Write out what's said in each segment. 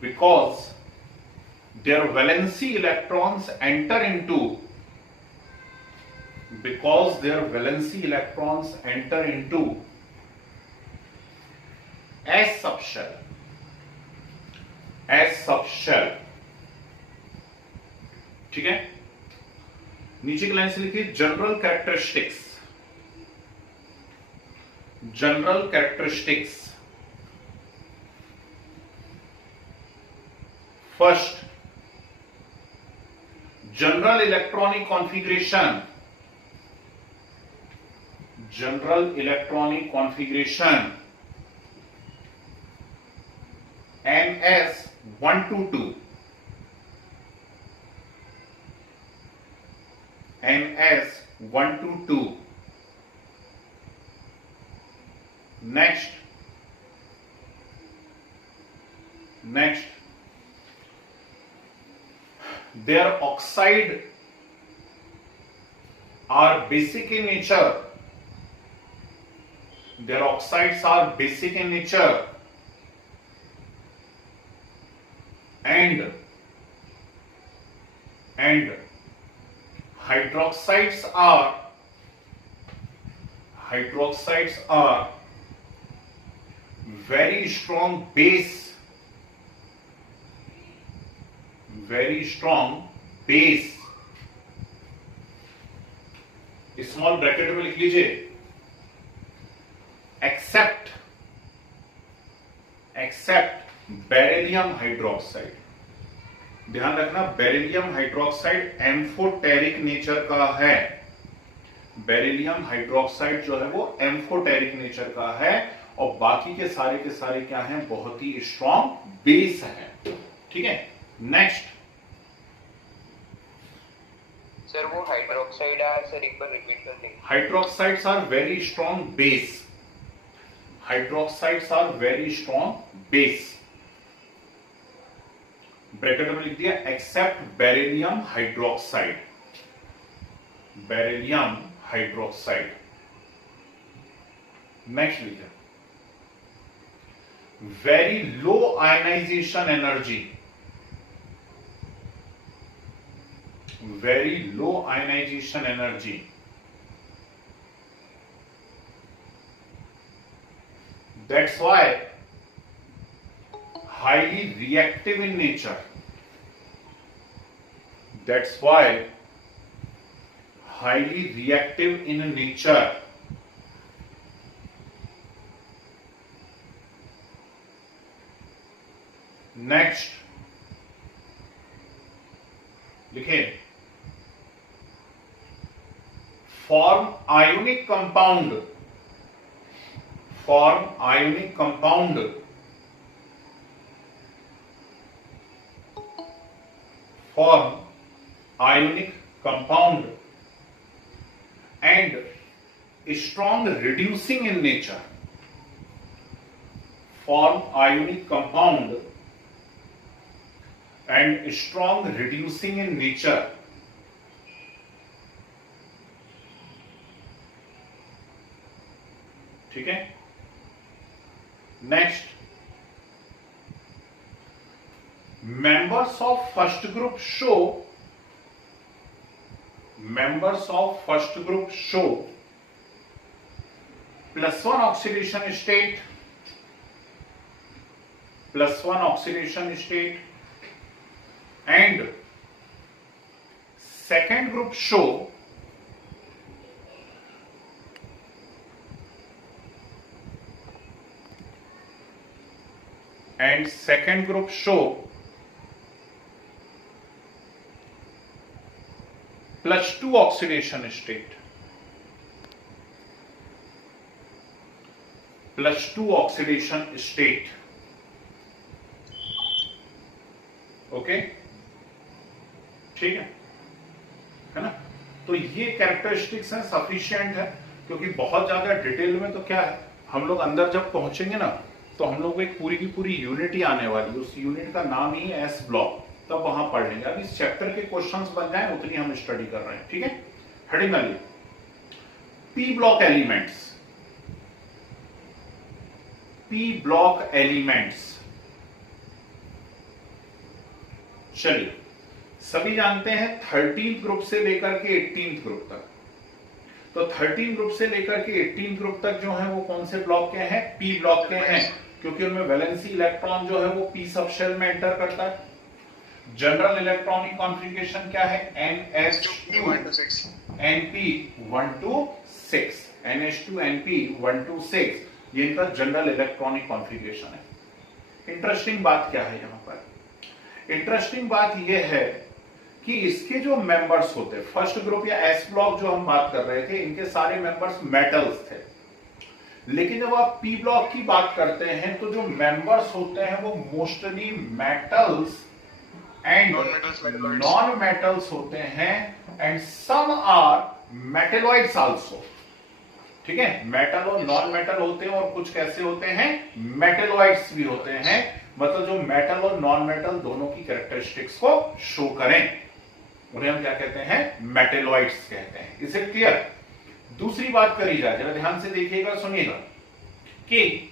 because their valency electrons enter into S subshell. ठीक है, नीचे की लाइन से लिखिए general characteristics. First, general electronic configuration NS122 next their oxide are basic in nature. Their oxides are basic in nature and hydroxides are very strong base small bracket में लिख लीजिए accept beryllium hydroxide. ध्यान रखना, beryllium hydroxide amphoteric nature का है। Beryllium hydroxide जो है वो एम्फोटेरिक नेचर का है और बाकी के सारे क्या हैं, बहुत ही स्ट्रॉन्ग बेस है। ठीक है, नेक्स्ट सर वो हाइड्रोक्साइड है सर, एक बार रिपीट कर देंगे। Hydroxides are very strong base. Bracket में लिख दिया एक्सेप्ट बेरिलियम हाइड्रोक्साइड। नेक्स्ट लिखिए very low ionization energy. That's why highly reactive in nature. Next लिखें form ionic compound and strong reducing in nature. Form ionic compound and strong reducing in nature. ठीक है, next members of first group show +1 oxidation state and second group show +2 oxidation state. Okay, ठीक है ना। तो ये characteristics हैं, sufficient है, क्योंकि बहुत ज्यादा डिटेल में तो क्या है, हम लोग अंदर जब पहुंचेंगे ना तो हम लोग को एक पूरी की पूरी यूनिट ही आने वाली है। उस यूनिट का नाम ही है एस ब्लॉक, तब वहां पढ़ लेंगे। अभी इस चैप्टर के क्वेश्चंस बन जाए उतनी हम स्टडी कर रहे हैं। ठीक है, हेडिंग वाली P block elements P block elements. चलिए, सभी जानते हैं 13th ग्रुप से लेकर के 18th ग्रुप तक, तो 13 ग्रुप से लेकर के 18 ग्रुप तक जो है वो कौन से ब्लॉक के हैं? पी ब्लॉक के हैं, क्योंकि उनमें वैलेंसी इलेक्ट्रॉन जो है वो पी सब शेल में एंटर करता है। जनरल इलेक्ट्रॉनिक कॉन्फ़िगरेशन क्या है? NH2 NP126, NH2 NP126, ये इनका जनरल इलेक्ट्रॉनिक कॉन्फ़िगरेशन है। इंटरेस्टिंग बात क्या है यहां पर? इंटरेस्टिंग बात यह है कि इसके जो मेंबर्स होते हैं, फर्स्ट ग्रुप या एस ब्लॉक जो हम बात कर रहे थे, इनके सारे मेंबर्स मेटल्स थे। लेकिन जब आप पी ब्लॉक की बात करते हैं तो जो मेंबर्स होते हैं वो mostly metals and non metals होते हैं, and some are metalloids also. ठीक है, मेटल और नॉन मेटल होते हैं, और कुछ कैसे होते हैं? मेटेलॉइड्स भी होते हैं, मतलब जो मेटल और नॉन मेटल दोनों की कैरेक्टरिस्टिक्स को शो करें, उन्हें हम क्या कहते हैं? मेटेलॉइड्स कहते हैं। Is it clear? दूसरी बात करी जाए, जरा ध्यान से देखिएगा, सुनिएगा कि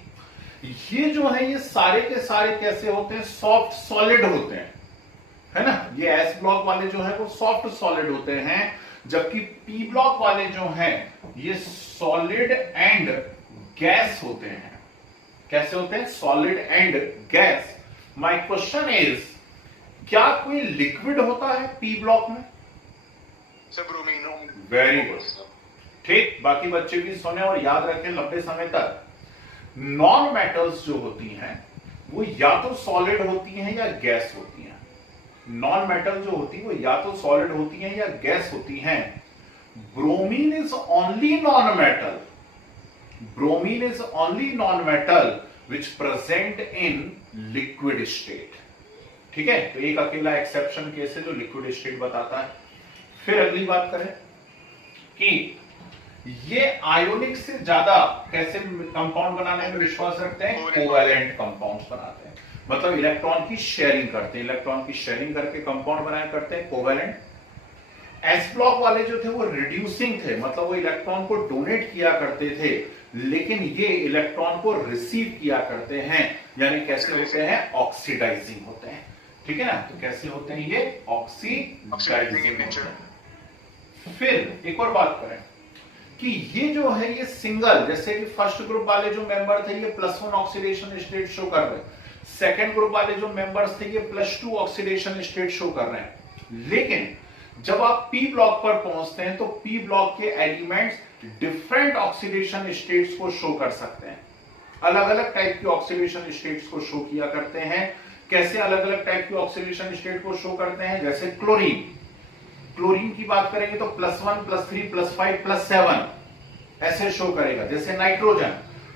ये जो है ये सारे के सारे कैसे होते हैं? सॉफ्ट सॉलिड होते हैं, है ना। ये एस ब्लॉक वाले जो है वो सॉफ्ट सॉलिड होते हैं, जबकि पी ब्लॉक वाले जो हैं ये सॉलिड एंड गैस होते हैं। कैसे होते हैं? Solid and gas. My question is, क्या कोई लिक्विड होता है पी ब्लॉक में? वेरी गुड, ठीक। बाकी बच्चे भी सुने और याद रखें लंबे समय तक। नॉन मेटल्स जो होती हैं वो या तो सॉलिड होती हैं या गैस होती हैं। नॉन मेटल जो होती है वो या तो सॉलिड होती हैं या गैस होती हैं। Bromine is only non metal, bromine is only non metal which present in liquid state. ठीक है, तो एक अकेला एक्सेप्शन केस है जो लिक्विड स्टेट बताता है। फिर अगली बात करें कि ये आयोनिक से ज्यादा कैसे कंपाउंड बनाने में विश्वास रखते हैं? कोवैलेंट कंपाउंड्स बनाते हैं, मतलब इलेक्ट्रॉन की शेयरिंग करते हैं, इलेक्ट्रॉन की शेयरिंग करके कंपाउंड बनाया करते हैं कोवैलेंट। एस ब्लॉक वाले जो थे वो रिड्यूसिंग थे, मतलब वो इलेक्ट्रॉन को डोनेट किया करते थे, लेकिन ये इलेक्ट्रॉन को रिसीव किया करते हैं, यानी कैसे होते हैं? ऑक्सीडाइजिंग होते हैं। ठीक है ना, तो कैसे होते हैं ये? ऑक्सीडाइजिंग होते हैं। फिर एक और बात करें कि ये जो है ये सिंगल, जैसे कि फर्स्ट ग्रुप वाले जो मेंबर थे ये +1 ऑक्सीडेशन स्टेट शो कर रहे हैं, सेकेंड ग्रुप वाले जो मेंबर्स थे ये +2 ऑक्सीडेशन स्टेट शो कर रहे हैं। लेकिन जब आप पी ब्लॉक पर पहुंचते हैं तो पी ब्लॉक के एलिमेंट्स डिफरेंट ऑक्सीडेशन स्टेट्स को शो कर सकते हैं, अलग अलग टाइप की ऑक्सीडेशन स्टेट्स को शो किया करते हैं। कैसे अलग अलग टाइप की ऑक्सीडेशन स्टेट को शो करते हैं? जैसे क्लोरीन, क्लोरीन की बात करेंगे तो +1 +3 +5 +7 ऐसे शो करेगा। जैसे नाइट्रोजन,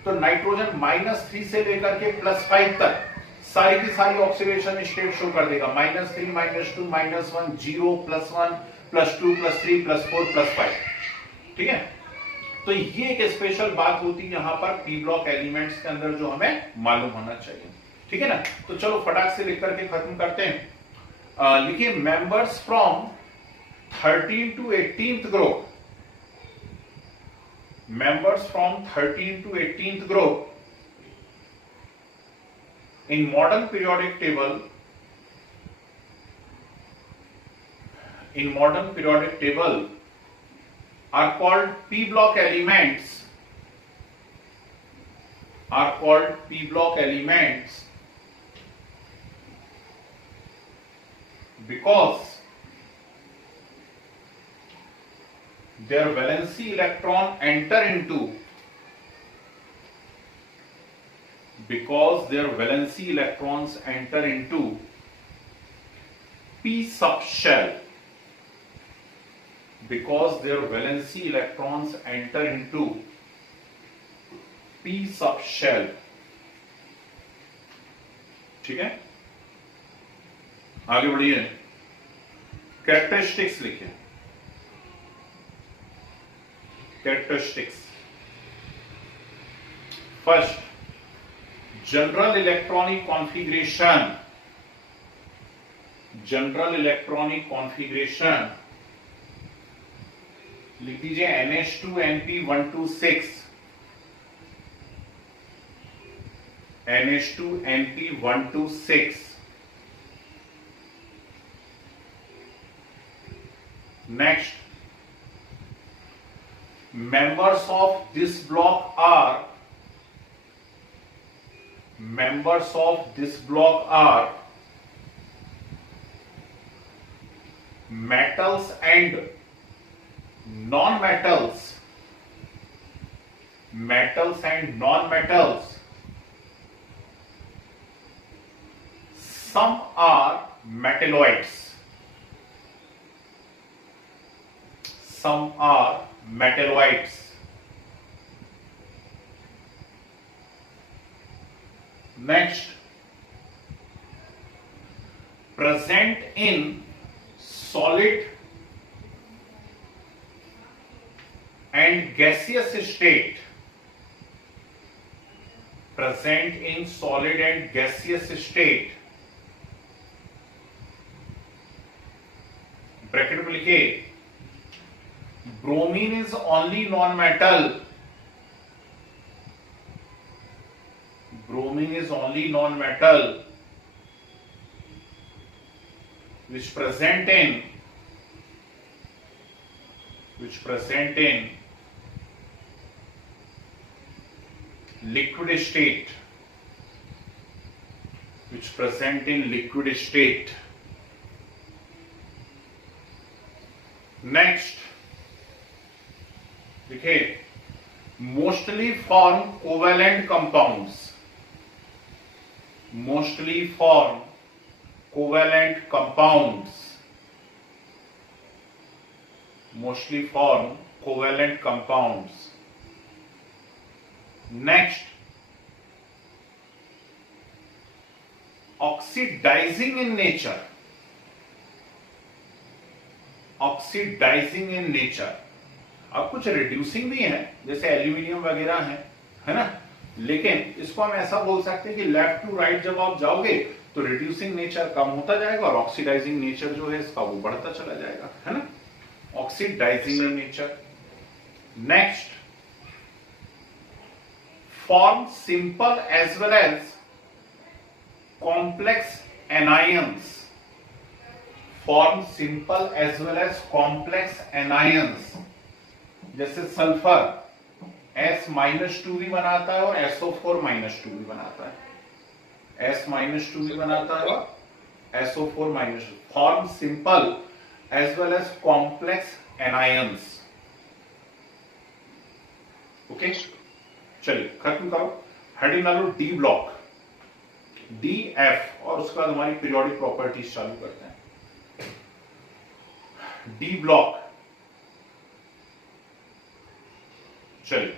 तो नाइट्रोजन -3 से लेकर के +5 तक सारी की सारी ऑक्सीडेशन स्टेट शो कर देगा, -3 -2 -1 0 +1 +2 +3 +4 +5। ठीक है, तो ये एक स्पेशल बात होती है यहां पर पी ब्लॉक एलिमेंट्स के अंदर जो हमें मालूम होना चाहिए। ठीक है ना, तो चलो फटाक से लिख करके खत्म करते हैं। लिखिए members from 13 to 18th group, members from 13 to 18th group in modern periodic table, are called p block elements, because their valency electron enter into, because their valency electrons enter into p subshell, because their valency electrons enter into p subshell। ठीक है, आगे बढ़िए। Characteristics लिखिए, characteristics. First, general electronic configuration, लिख दीजिए NH2 NP126, NH2 NP126. Next, members of this block are metals and non-metals. Some are metalloids. Next, present in solid and gaseous state. Bracket में लिखे, bromine is only non-metal. Which present in liquid state. Next, देखिए, mostly form covalent compounds. Next, oxidizing in nature. अब कुछ reducing भी है, जैसे aluminium वगैरह है ना, लेकिन इसको हम ऐसा बोल सकते हैं कि लेफ्ट टू राइट जब आप जाओगे तो रिड्यूसिंग नेचर कम होता जाएगा और ऑक्सीडाइजिंग नेचर जो है इसका वो बढ़ता चला जाएगा, है ना, oxidizing in nature. Next, form simple as well as complex anions. जैसे सल्फर S-2 भी बनाता है और SO4- भी बनाता है. S-2 भी बनाता है और SO4-. Form simple as well as complex anions. Okay, चलिए खत्म करो. हेडिंग डालो डी ब्लॉक, DF, और उसके बाद हमारी पीरियोडिक प्रॉपर्टीज चालू करते हैं. डी ब्लॉक, चलिए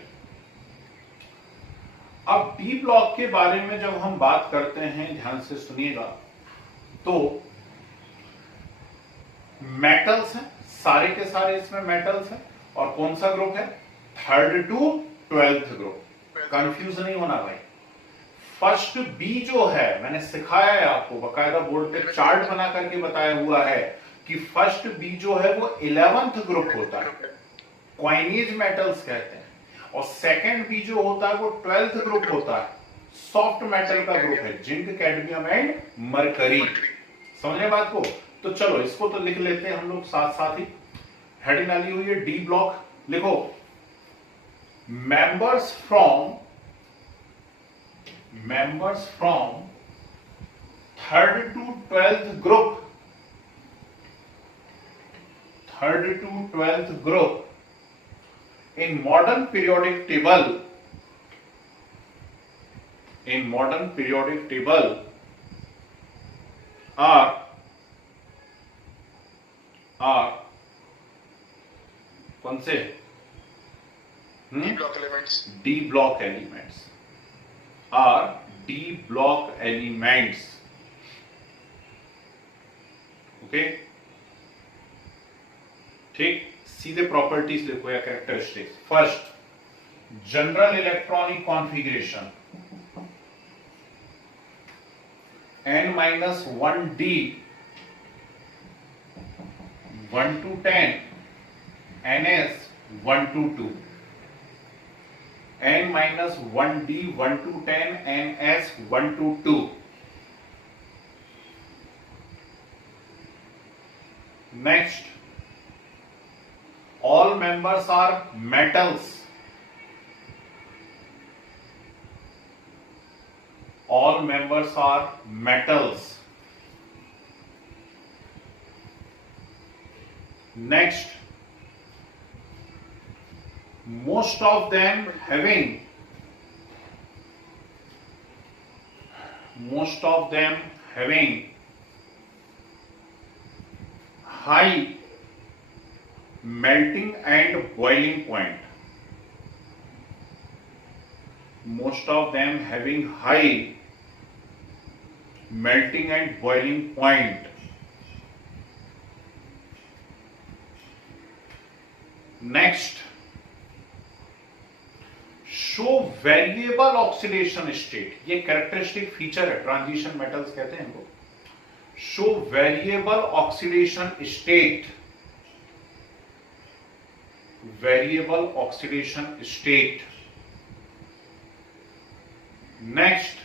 अब डी ब्लॉक के बारे में जब हम बात करते हैं, ध्यान से सुनिएगा, तो मेटल्स हैं, सारे के सारे इसमें मेटल्स हैं. और कौन सा ग्रुप है? 3rd to 12th group. Confuse नहीं होना भाई. फर्स्ट बी जो है, मैंने सिखाया है आपको, बकायदा बोर्ड पे चार्ट बना करके बताया हुआ है कि फर्स्ट बी जो है वो 11th ग्रुप होता है, क्वाइनेज मेटल्स कहते हैं. और सेकंड बी जो होता है वो 12th ग्रुप होता है, सॉफ्ट मेटल का ग्रुप है, जिंक, कैडमियम एंड मरकरी. समझे बात को? तो चलो इसको तो लिख लेते हैं हम लोग साथ साथ ही. हेडिंग डाली हुई है डी ब्लॉक, लिखो members from 3rd to 12th group, 3rd to 12th group in modern periodic table, are कौन से? D block elements are D block elements. Okay, ठीक. सीधे प्रॉपर्टीज लिखो या characteristics. First, general electronic configuration N-1D 1 to 10 NS 1 to 2. N minus 1D 1 to 10, NS 1 to 2. Next, all members are metals. All members are metals. Next, most of them having high melting and boiling point. Most of them having high melting and boiling point. Next, show variable oxidation state. ये characteristic feature है, transition metals कहते हैं इनको. Show variable oxidation state. Variable oxidation state. Next,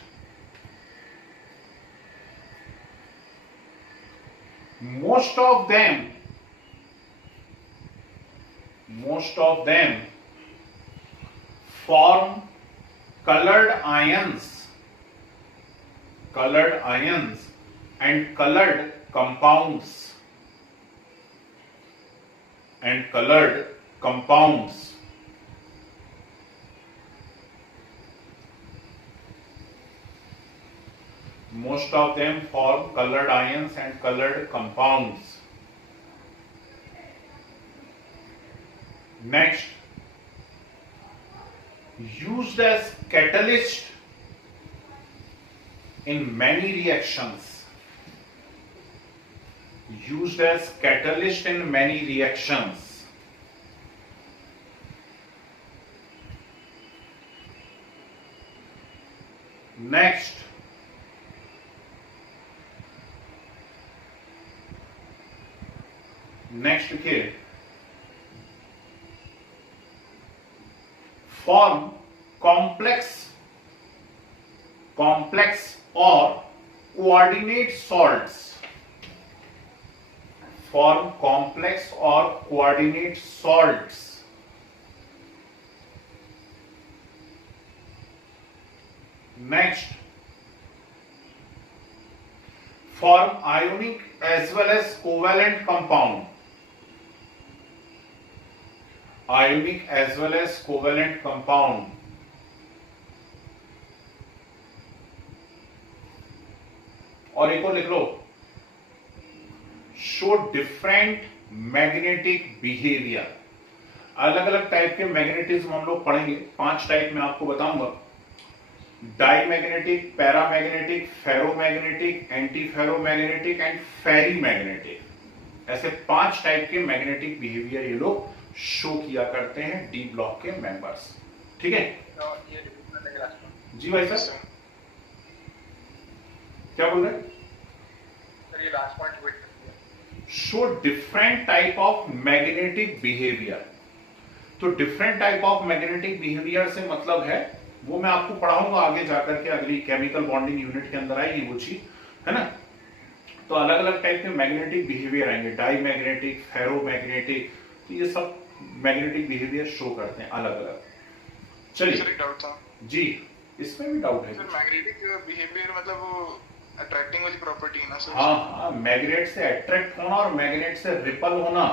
most of them form colored ions and colored compounds. Most of them form colored ions and colored compounds. Next, used as catalyst in many reactions. Used as catalyst in many reactions. Next, देखिए, form complex or coordinate salts. Form complex or coordinate salts. Next, form ionic as well as covalent compound. Ionic as well as covalent compound. और एक और लिख लो, show different magnetic behaviour. अलग अलग type के magnetism हम लोग पढ़ेंगे. 5 टाइप में आपको बताऊंगा. Diamagnetic, paramagnetic, ferromagnetic, anti ferromagnetic and ferrimagnetic. ऐसे 5 टाइप के मैग्नेटिक बिहेवियर ये लोग शो किया करते हैं डी ब्लॉक के मेंबर्स. ठीक है जी भाई साहब, क्या बोल रहे हैं? Show different type of magnetic behaviour. तो different type of magnetic behaviour से मतलब है, वो मैं आपको पढ़ाऊंगा आगे जाकर के, अगली केमिकल बॉन्डिंग यूनिट के अंदर आएगी वो चीज, है ना. तो अलग अलग टाइप के मैग्नेटिक बिहेवियर आएंगे, डाईमैग्नेटिक, फेरोमैग्नेटिक. तो ये सब मैग्नेटिक बिहेवियर शो करते हैं अलग अलग. चलिए डाउट था जी, इसमें भी डाउट है. मैग्नेटिक बिहेवियर मतलब वो अट्रैक्टिंग वाली प्रॉपर्टी है ना सर? हाँ, मैग्नेट से अट्रैक्ट होना और मैग्नेट से रिपल होना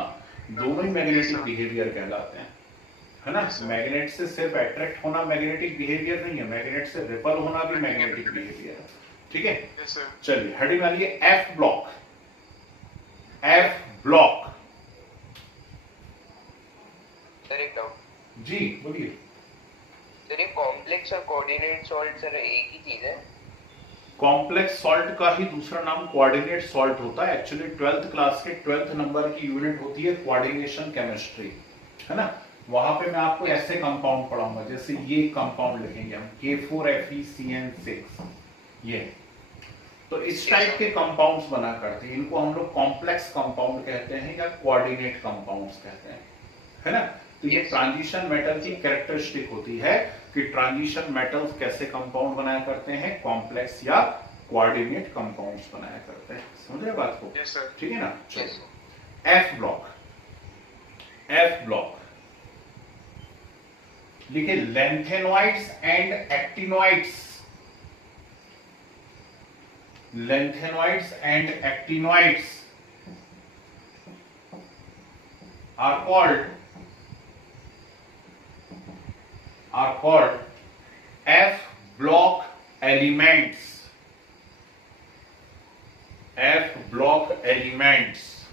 दोनों ही मैग्नेटिक बिहेवियर कहलाते हैं, है ना. मैग्नेट से सिर्फ अट्रैक्ट होना मैग्नेटिक बिहेवियर नहीं है, मैग्नेट से रिपल होना भी मैग्नेटिक बिहेवियर है. ठीक है, चलिए हेडिंग वाली है F block. F block. Sir एक डाउट. जी बोलिए. सर ये कॉम्प्लेक्स और कोऑर्डिनेट सॉल्ट सर एक ही चीज है? कॉम्प्लेक्स सॉल्ट का ही दूसरा नाम कोऑर्डिनेट सॉल्ट होता है. एक्चुअली 12th क्लास के 12th नंबर की यूनिट होती है कोऑर्डिनेशन केमिस्ट्री, है ना. वहां पे मैं आपको ऐसे कंपाउंड पढ़ाऊंगा, जैसे ये कंपाउंड लिखेंगे हम K4FeCN6. ये तो इस टाइप के कंपाउंड्स बना करते हैं. इनको हम लोग कॉम्प्लेक्स कंपाउंड कहते हैं या कोऑर्डिनेट कंपाउंड्स कहते हैं, है ना. तो ये ट्रांजिशन मेटल की कैरेक्टरिस्टिक होती है कि कि ट्रांजिशन मेटल्स कैसे कंपाउंड बनाया करते हैं, कॉम्प्लेक्स या कोऑर्डिनेट कंपाउंड्स बनाया करते हैं। समझ रहे बात को? Yes sir. ठीक है ना? Yes. चलो एफ ब्लॉक, एफ ब्लॉक लिखे lanthanoids and actinoids, lengthenoids and actinoids are called F block elements. F block elements.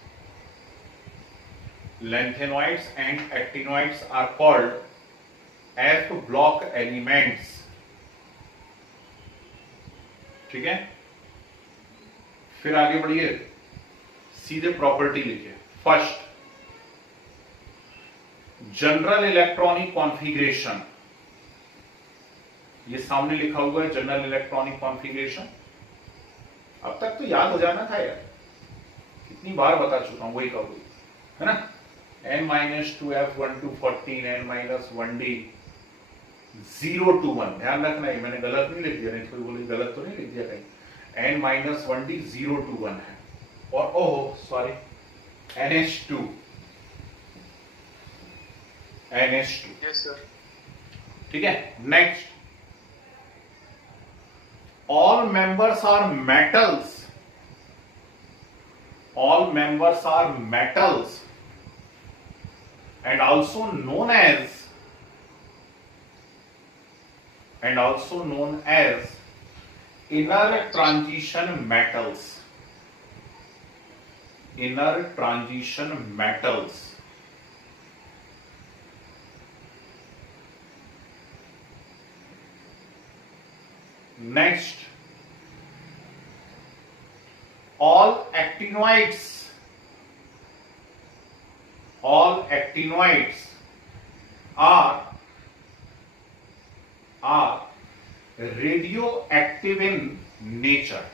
Lanthanoids and actinoids are called F block elements. ठीक है? फिर आगे बढ़िए, सीधे प्रॉपर्टी लिखिए। फर्स्ट, जनरल इलेक्ट्रॉनिक कॉन्फ़िगरेशन, ये सामने लिखा हुआ है जनरल इलेक्ट्रॉनिक कॉन्फ़िगरेशन। अब तक तो याद हो जाना था यार, कितनी बार बता चुका हूं, वही का वही, है ना? n-2f1 to 14 n-1d 0 to 1, ध्यान रखना है, मैंने गलत नहीं लिख दिया, नहीं कोई बोले गलत तो नहीं लिख दिया कहीं। n-1d 0 to 1 है, और ओहो सॉरी NH2, यस सर। ठीक है। Next, all members are metals, all members are metals and also known as inner transition metals, inner transition metals. Next, all actinoids are radioactive in nature.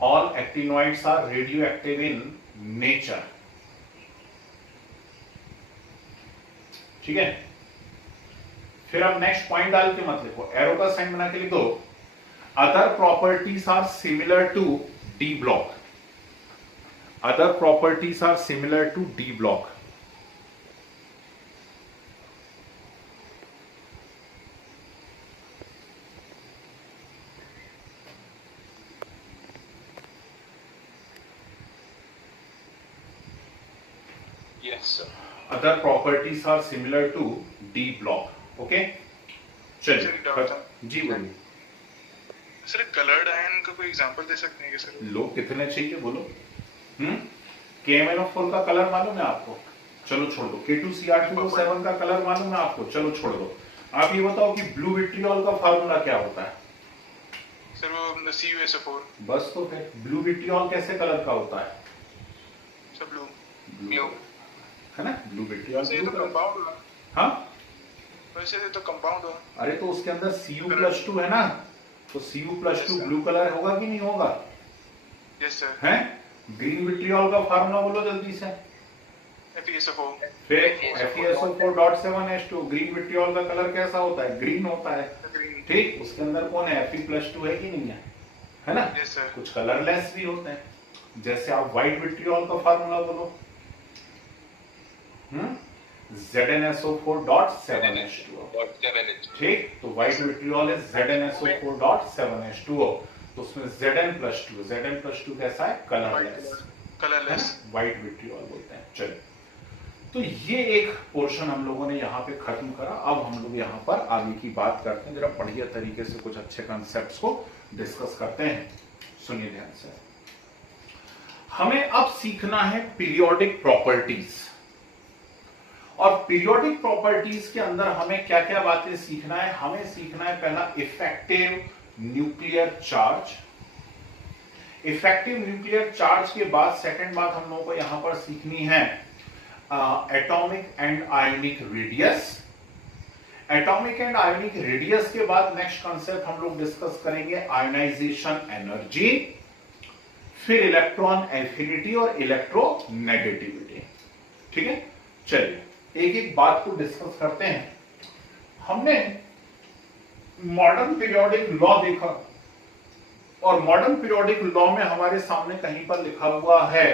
All actinoids are radioactive in nature. ठीक है। फिर अब next point डाल के मत लिखो, arrow का sign बना के लिख दो, other properties are similar to d block, other properties are similar to d block. Yes sir. Other properties are similar to d block. Okay, चलिए जी बोलिए सर। कलर्ड आयन का कोई एग्जांपल दे सकते हैं क्या सर? लो, कितने चाहिए बोलो। KMnO4 का कलर मालूम है आपको? चलो छोड़ दो। K2Cr2O7 का कलर मालूम है आपको? चलो छोड़ दो। आप ये बताओ कि ब्लू विट्रियोल का फार्मूला क्या होता है? सर वो CuSO4। बस तो फिर ब्लू विट्रियोल कैसे कलर का होता है? सर ब्लू है ना, ब्लू विट्रियोल ये तो कंपाउंड हुआ। हाँ, वैसे तो कंपाउंड हुआ। अरे तो उसके अंदर Cu+2 है ना, तो Cu+2 ब्लू कलर होगा कि नहीं होगा? Yes sir. है। ग्रीन विट्रियोल का फार्मूला बोलो जल्दी से। FeSO4। फिर FeSO4.7H2। ग्रीन विट्रियोल का कलर कैसा होता है? ग्रीन होता है। ठीक, उसके अंदर कौन है? Fe+2 है कि नहीं है ना? Yes sir. कुछ कलरलेस भी होते हैं, जैसे आप व्हाइट विट्रियोल का फार्मूला बोलो, ZnSO4.7H2O। ठीक, तो व्हाइट विट्रियोल है ZnSO4.7H2O, तो उसमें Zn+2, Zn+2 कैसा है? कलरलेस, व्हाइट विट्रियोल बोलते हैं। चलिए, तो ये एक पोर्शन हम लोगों ने यहाँ पे खत्म करा। अब हम लोग यहाँ पर आगे की बात करते हैं, जरा बढ़िया तरीके से कुछ अच्छे कॉन्सेप्ट्स को डिस्कस करते हैं। सुनिए ध्यान से, हमें अब सीखना है पीरियोडिक प्रॉपर्टीज, और पीरियोडिक प्रॉपर्टीज के अंदर हमें क्या क्या बातें सीखना है? हमें सीखना है पहला effective nuclear charge. Effective nuclear charge के बाद सेकंड बात हम लोगों को यहां पर सीखनी है atomic and ionic radius. Atomic and ionic radius के बाद नेक्स्ट कॉन्सेप्ट हम लोग डिस्कस करेंगे आयोनाइजेशन एनर्जी, फिर इलेक्ट्रॉन एफिनिटी और इलेक्ट्रोनेगेटिविटी। ठीक है, चलिए एक एक बात को डिस्कस करते हैं। हमने मॉडर्न पीरियोडिक लॉ देखा और मॉडर्न पीरियोडिक लॉ में हमारे सामने कहीं पर लिखा हुआ है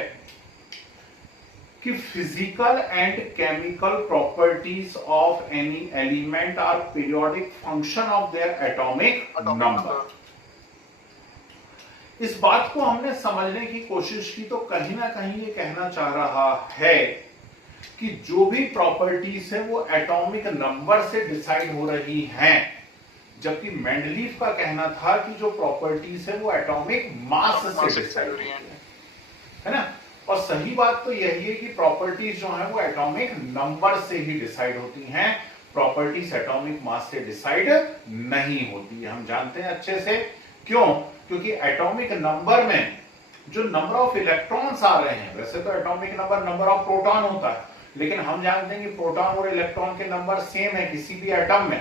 कि physical and chemical properties of any element are periodic function of their atomic number. इस बात को हमने समझने की कोशिश की तो कहीं ना कहीं ये कहना चाह रहा है कि जो भी प्रॉपर्टीज है वो एटॉमिक नंबर से डिसाइड हो रही हैं, जबकि मेंडलीफ का कहना था कि जो प्रॉपर्टीज है वो एटॉमिक मास से डिसाइड होती है ना। और सही बात तो यही है कि प्रॉपर्टीज जो है वो एटॉमिक नंबर से ही डिसाइड होती हैं, प्रॉपर्टीज एटॉमिक मास से डिसाइड नहीं होती है। हम जानते हैं अच्छे से, क्यों? क्योंकि एटॉमिक नंबर में जो नंबर ऑफ इलेक्ट्रॉन्स आ रहे हैं, वैसे तो एटॉमिक नंबर ऑफ प्रोटॉन होता है, लेकिन हम जानते हैं कि प्रोटॉन और इलेक्ट्रॉन के नंबर सेम है किसी भी एटम में।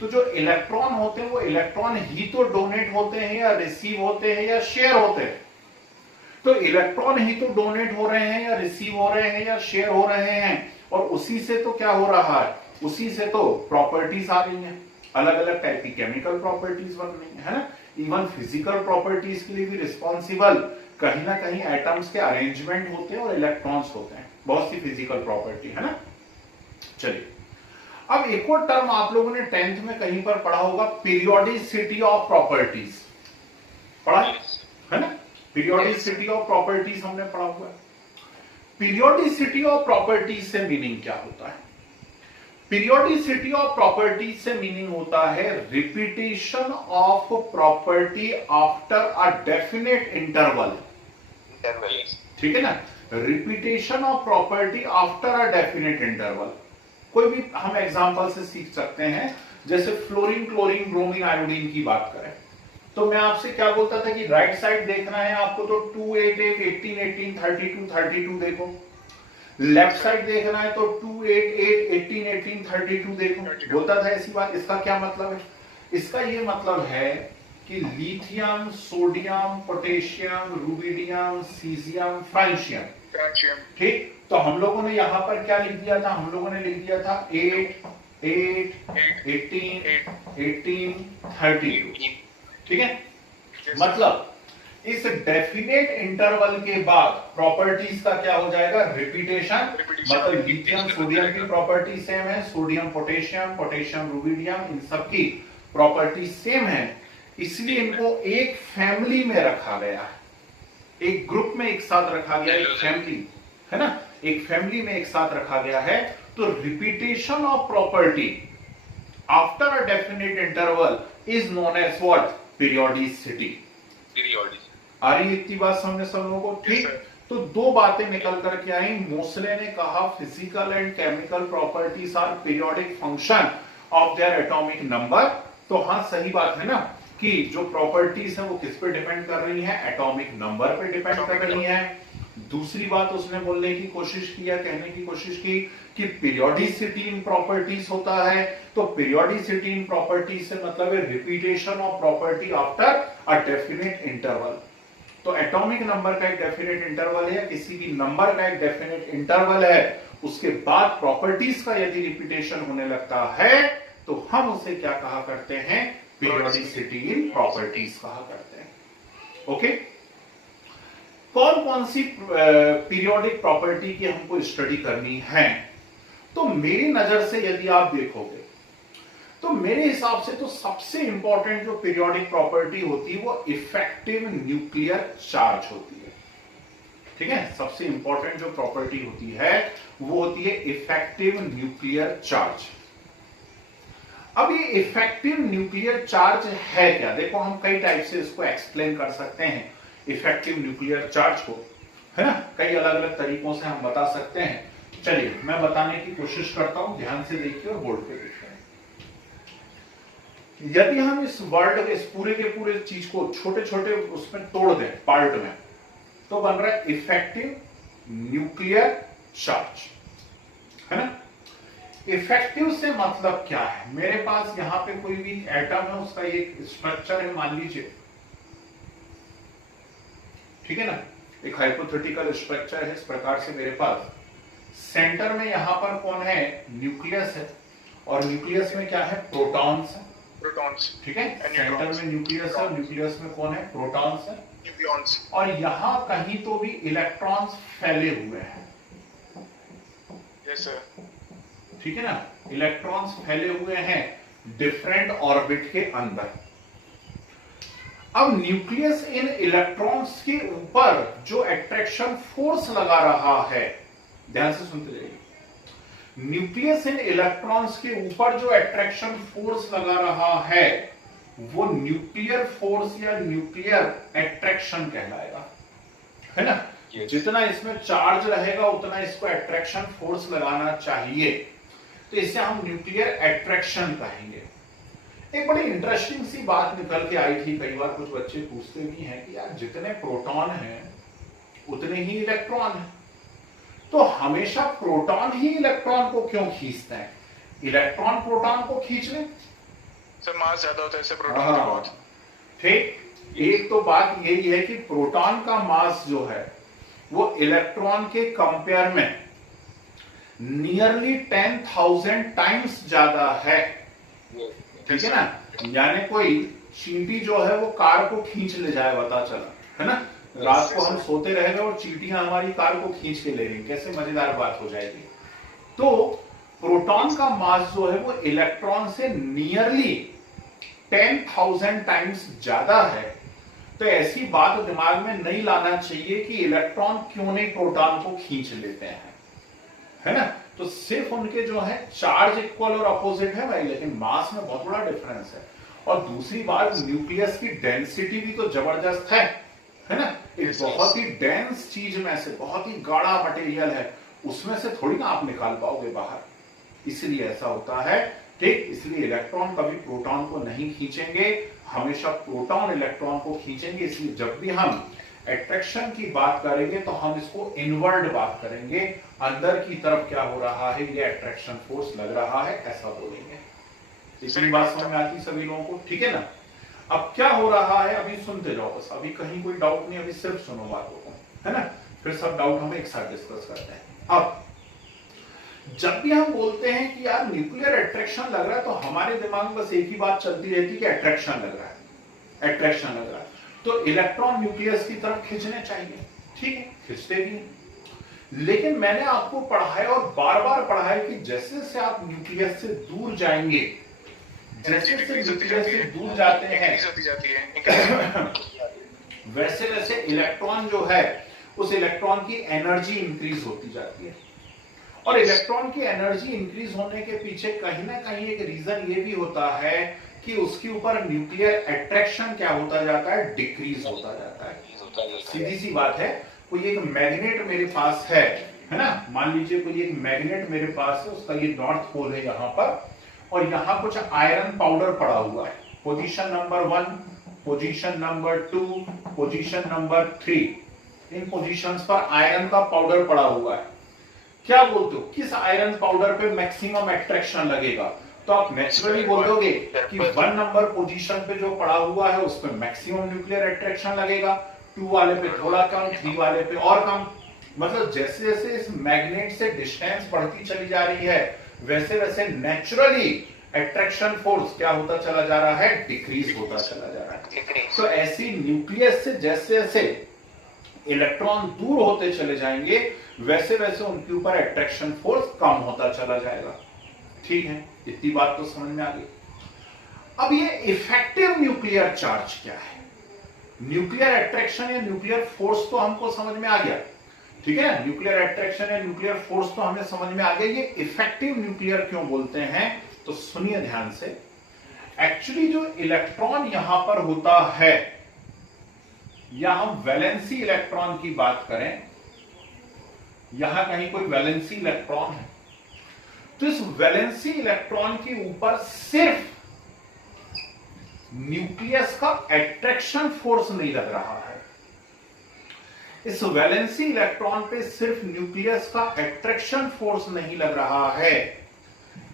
तो जो इलेक्ट्रॉन होते हैं वो इलेक्ट्रॉन ही तो डोनेट होते हैं या रिसीव होते हैं या शेयर होते हैं। तो इलेक्ट्रॉन ही तो डोनेट हो रहे हैं या रिसीव हो रहे हैं या शेयर हो रहे हैं, और उसी से तो क्या हो रहा है, उसी से तो प्रॉपर्टीज आ रही हैं, अलग अलग टाइप की केमिकल प्रॉपर्टीज बन रही है ना। इवन फिजिकल प्रॉपर्टीज के लिए भी रिस्पॉन्सिबल कहीं ना कहीं एटम्स के अरेंजमेंट होते हैं और इलेक्ट्रॉन्स होते हैं, बहुत सी फिजिकल प्रॉपर्टी है ना। चलिए, अब एक और टर्म आप लोगों ने 10th में कहीं पर पढ़ा होगा, पीरियोडिसिटी ऑफ प्रॉपर्टीज, पढ़ा है ना। पीरियोडिसिटी ऑफ प्रॉपर्टीज हमने पढ़ा हुआ है। पीरियोडिसिटी ऑफ प्रॉपर्टीज से मीनिंग क्या होता है? पीरियोडिसिटी ऑफ प्रॉपर्टीज से मीनिंग होता है repetition of property after a definite interval. ठीक है ना, repetition of property after a definite interval. कोई भी हम एग्जांपल से सीख सकते हैं, जैसे फ्लोरीन, क्लोरीन, ब्रोमीन, आयोडीन की बात करें तो मैं आपसे क्या बोलता था कि राइट साइड देखना है आपको तो 288, 18, 18, 32, 32 देखो। लेफ्ट साइड देखना है तो 288, 18, 18, 32 देखो। बोलता था ऐसी बात। इसका क्या मतलब है? इसका ये मतलब है कि lithium, sodium, potassium, rubidium, caesium, francium, ठीक। तो हम लोगों ने यहां पर क्या लिख दिया था? हम लोगों ने लिख दिया था 8, 8, 18, 18, 32, ठीक है। मतलब इस डेफिनेट इंटरवल के बाद प्रॉपर्टीज का क्या हो जाएगा? रिपीटेशन। मतलब लिथियम, सोडियम की प्रॉपर्टी सेम है, सोडियम, पोटेशियम, पोटेशियम, रुबिडियम, इन सब की प्रॉपर्टी सेम है, इसलिए इनको एक फैमिली में रखा गया है, एक ग्रुप में एक साथ रखा गया, एक फैमिली है ना, एक फैमिली में एक साथ रखा गया है। तो repetition of property after a definite interval is known as what? Periodicity. आ रही इतनी बात समझने सब लोगों को? ठीक। तो दो बातें निकल करके आई। मोसले ने कहा physical and chemical properties are periodic function of their atomic number. तो हाँ, सही बात है ना कि जो प्रॉपर्टीज है वो किस पे डिपेंड कर रही है? एटॉमिक नंबर पे डिपेंड कर रही है। दूसरी बात उसने बोलने की कोशिश किया, कहने की कोशिश की कि पीरियोडिसिटी इन प्रॉपर्टीज होता है। तो पीरियोडिसिटी इन प्रॉपर्टीज से मतलब है repetition of property after a definite interval. तो एटॉमिक नंबर का एक डेफिनेट इंटरवल है, किसी भी नंबर का एक डेफिनेट इंटरवल है, उसके बाद प्रॉपर्टीज का यदि रिपीटेशन होने लगता है तो हम उसे क्या कहा करते हैं? पीरियोडिसिटी इन प्रॉपर्टीज कहा करते हैं। ओके, कौन कौन सी पीरियोडिक प्रॉपर्टी की हमको स्टडी करनी है? तो मेरी नजर से यदि आप देखोगे तो मेरे हिसाब से तो सबसे इंपॉर्टेंट जो पीरियोडिक प्रॉपर्टी होती है वो इफेक्टिव न्यूक्लियर चार्ज होती है। ठीक है, सबसे इंपॉर्टेंट जो प्रॉपर्टी होती है वो होती है इफेक्टिव न्यूक्लियर चार्ज। अब ये इफेक्टिव न्यूक्लियर चार्ज है क्या? देखो, हम कई टाइप से इसको एक्सप्लेन कर सकते हैं इफेक्टिव न्यूक्लियर चार्ज को, है ना। कई अलग अलग तरीकों से हम बता सकते हैं। चलिए मैं बताने की कोशिश करता हूं, ध्यान से देखिए और बोर्ड पे देखिए। यदि हम इस वर्ल्ड, इस पूरे के पूरे चीज को छोटे छोटे उसमें तोड़ दें पार्ट में, तो बन रहा है इफेक्टिव न्यूक्लियर चार्ज, है ना। इफेक्टिव से मतलब क्या है? मेरे पास यहां पे कोई भी एटम है, उसका एक स्ट्रक्चर है, मान लीजिए, ठीक है ना, एक हाइपोथेटिकल स्ट्रक्चर है। इस प्रकार से मेरे पास सेंटर में यहां पर कौन है? न्यूक्लियस है, और न्यूक्लियस में क्या है, प्रोटॉन्स है, प्रोटॉन्स ठीक है। And centre neutrons. में न्यूक्लियस है और न्यूक्लियस में कौन है, प्रोटॉन्स है। न्यूक्लियॉन्स और यहां कहीं तो भी इलेक्ट्रॉन्स फैले हुए हैं, यस सर ठीक है ना, इलेक्ट्रॉन्स फैले हुए हैं डिफरेंट ऑर्बिट के अंदर। अब न्यूक्लियस इन इलेक्ट्रॉन्स के ऊपर जो अट्रैक्शन फोर्स लगा रहा है, ध्यान से सुनते जाइए, न्यूक्लियस इन इलेक्ट्रॉन्स के ऊपर जो अट्रैक्शन फोर्स लगा रहा है वो न्यूक्लियर फोर्स या न्यूक्लियर अट्रैक्शन कहलाएगा, है ना। जितना इसमें चार्ज रहेगा उतना इसको अट्रैक्शन फोर्स लगाना चाहिए, तो इसे हम न्यूक्लियर अट्रैक्शन कहेंगे। एक बड़ी इंटरेस्टिंग सी बात निकल के आई थी, कई बार कुछ बच्चे पूछते भी हैं कि यार जितने प्रोटॉन हैं उतने ही इलेक्ट्रॉन हैं, तो हमेशा प्रोटॉन ही इलेक्ट्रॉन को क्यों खींचते हैं, इलेक्ट्रॉन प्रोटॉन को खींच ले। सर मास ज्यादा होता है इससे प्रोटॉन का बहुत। ठीक, एक तो बात यही है कि प्रोटॉन का मास जो है वो इलेक्ट्रॉन के कंपेयर में नियरली 10,000 टाइम्स ज्यादा है, ठीक है ना। यानी कोई चींटी जो है वो कार को खींच ले जाए, पता चला, है ना, रात को हम सोते रहेंगे और चींटियां हमारी कार को खींच के ले रही, कैसे मजेदार बात हो जाएगी। तो प्रोटॉन का मास जो है वो इलेक्ट्रॉन से नियरली 10,000 टाइम्स ज्यादा है। तो ऐसी बात दिमाग में नहीं लाना चाहिए कि इलेक्ट्रॉन क्यों नहीं प्रोटॉन को खींच लेते हैं, है ना। तो सिर्फ उनके जो है चार्ज इक्वल और अपोजिट है भाई, लेकिन मास में बहुत बड़ा डिफरेंस है। और दूसरी बात, न्यूक्लियस की डेंसिटी भी तो जबरदस्त है ना। एक बहुत ही डेंस चीज में से, बहुत ही गाढ़ा मटेरियल है, उसमें से थोड़ी ना आप निकाल पाओगे बाहर, इसलिए ऐसा होता है, ठीक। इसलिए इलेक्ट्रॉन कभी प्रोटॉन को नहीं खींचेंगे, हमेशा प्रोटॉन इलेक्ट्रॉन को खींचेंगे। इसलिए जब भी हम अट्रैक्शन की बात करेंगे तो हम इसको इनवर्ड बात करेंगे, अंदर की तरफ क्या हो रहा है, ये अट्रैक्शन फोर्स लग रहा है, ऐसा बोलेंगे। इतनी बात समझ में आती सभी लोगों को, ठीक है ना। अब क्या हो रहा है, अभी सुनते जाओ बस, अभी कहीं कोई डाउट नहीं, अभी सिर्फ सुनो बातों को, है ना, फिर सब डाउट हम एक साथ डिस्कस करते हैं। अब जब भी हम बोलते हैं कि यार न्यूक्लियर अट्रैक्शन लग रहा है, तो हमारे दिमाग में बस एक ही बात चलती रहती है कि अट्रैक्शन लग रहा है, अट्रैक्शन लग रहा है, तो इलेक्ट्रॉन न्यूक्लियस की तरफ खींचने चाहिए, ठीक है, खींचते भी हैं। लेकिन मैंने आपको पढ़ाया और बार बार पढ़ाया कि जैसे जैसे आप न्यूक्लियस से दूर जाएंगे, जैसे जैसे न्यूक्लियस से दूर जाते हैं, वैसे वैसे इलेक्ट्रॉन जो है उस इलेक्ट्रॉन की एनर्जी इंक्रीज होती जाती है। और इलेक्ट्रॉन की एनर्जी इंक्रीज होने के पीछे कहीं ना कहीं एक रीजन ये भी होता है कि उसके ऊपर न्यूक्लियर अट्रैक्शन क्या होता जाता है, डिक्रीज होता जाता है। सीधी सी बात है, कोई एक मैग्नेट मेरे पास है ना, मान लीजिए कोई एक मैग्नेट मेरे पास है, उसका ये नॉर्थ पोल है यहाँ पर, और यहाँ कुछ आयरन पाउडर पड़ा हुआ है, position number 1, position number 2, position number 3, इन पोजीशंस पर आयरन का पाउडर पड़ा हुआ है। क्या बोलते हो, किस आयरन पाउडर पे मैक्सिमम अट्रैक्शन लगेगा, तो आप नेचुरली बोल दोगे कि 1 नंबर पोजीशन पे जो पड़ा हुआ है उस पे मैक्सिमम न्यूक्लियर अट्रैक्शन लगेगा, 2 वाले पे थोड़ा कम, 3 वाले पे और कम। मतलब जैसे जैसे इस मैग्नेट से डिस्टेंस बढ़ती चली जा रही है, वैसे वैसे नेचुरली अट्रैक्शन फोर्स क्या होता चला जा रहा है, डिक्रीज होता चला जा रहा है। तो ऐसी न्यूक्लियस से जैसे जैसे इलेक्ट्रॉन दूर होते चले जाएंगे, वैसे वैसे उनके ऊपर अट्रैक्शन फोर्स कम होता चला जाएगा, ठीक है। इतनी बात तो समझ में आ गई। अब ये इफेक्टिव न्यूक्लियर चार्ज क्या है, न्यूक्लियर अट्रैक्शन या न्यूक्लियर फोर्स तो हमको समझ में आ गया, ठीक है। न्यूक्लियर अट्रैक्शन या न्यूक्लियर फोर्स तो हमें समझ में आ गया। ये इफेक्टिव न्यूक्लियर क्यों बोलते हैं, तो सुनिए ध्यान से। एक्चुअली जो इलेक्ट्रॉन यहां पर होता है, या हम वैलेंसी इलेक्ट्रॉन की बात करें, यहां कहीं कोई वैलेंसी इलेक्ट्रॉन है, तो इस वैलेंसी इलेक्ट्रॉन के ऊपर सिर्फ न्यूक्लियस का अट्रैक्शन फोर्स नहीं लग रहा है। इस वैलेंसी इलेक्ट्रॉन पे सिर्फ न्यूक्लियस का अट्रैक्शन फोर्स नहीं लग रहा है,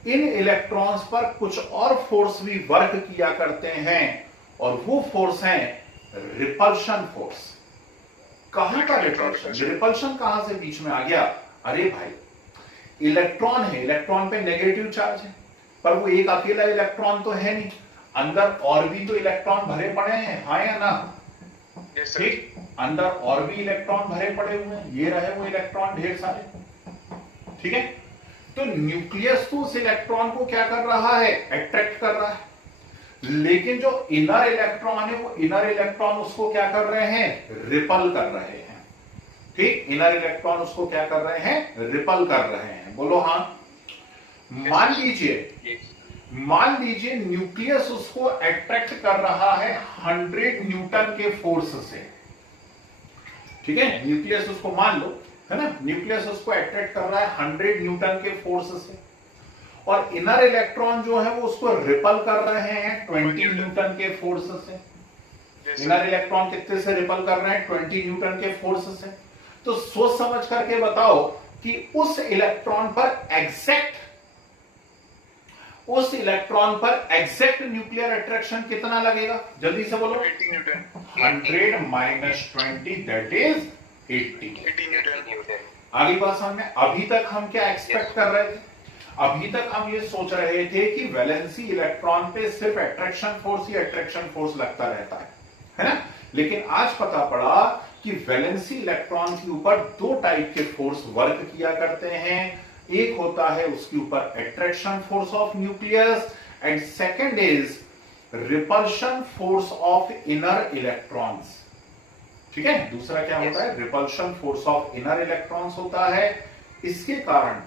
इन इलेक्ट्रॉन्स पर कुछ और फोर्स भी वर्क किया करते हैं, और वो फोर्स है रिपल्शन फोर्स। कहां का रिपल्शन, रिपल्शन कहां से बीच में आ गया, अरे भाई इलेक्ट्रॉन है, इलेक्ट्रॉन पे नेगेटिव चार्ज है, पर वो एक अकेला इलेक्ट्रॉन तो है नहीं, अंदर और भी तो इलेक्ट्रॉन भरे पड़े हैं, हाँ या ना? Yes sir. ठीक, अंदर और भी इलेक्ट्रॉन भरे पड़े हुए हैं, ये रहे वो इलेक्ट्रॉन ढेर सारे। ठीक है, तो न्यूक्लियस तो उस इलेक्ट्रॉन को क्या कर रहा है, अट्रैक्ट कर रहा है, लेकिन जो इनर इलेक्ट्रॉन है वो इनर इलेक्ट्रॉन उसको क्या कर रहे हैं, रिपल कर रहे हैं। ठीक, इनर इलेक्ट्रॉन उसको क्या कर रहे हैं, रिपल कर रहे हैं। बोलो हाँ। मान लीजिए न्यूक्लियस उसको अट्रैक्ट कर रहा है 100 न्यूटन के फोर्स से। ठीक है, न्यूक्लियस उसको मान लो, है ना, न्यूक्लियस उसको अट्रैक्ट कर रहा है 100 न्यूटन के फोर्स से, और इनर इलेक्ट्रॉन जो है वो उसको रिपल कर रहे हैं 20 न्यूटन के फोर्स से। इनर इलेक्ट्रॉन कितने से रिपल कर रहे हैं, 20 न्यूटन के फोर्स से। तो सोच समझ करके बताओ कि उस इलेक्ट्रॉन पर एग्जैक्ट न्यूक्लियर अट्रैक्शन कितना लगेगा, जल्दी से बोलो। 80 Newton. 100 minus 20 that is 80 Newton. आगे बात समझ में? अभी तक हम क्या एक्सपेक्ट कर रहे थे, अभी तक हम ये सोच रहे थे कि वैलेंसी इलेक्ट्रॉन पे सिर्फ अट्रैक्शन फोर्स ही अट्रैक्शन फोर्स लगता रहता है ना, लेकिन आज पता पड़ा कि वैलेंसी इलेक्ट्रॉन के ऊपर दो टाइप के फोर्स वर्क किया करते हैं। एक होता है उसके ऊपर attraction force of nucleus and second is repulsion force of inner electrons. ठीक है, दूसरा क्या होता है, repulsion force of inner electrons होता है। इसके कारण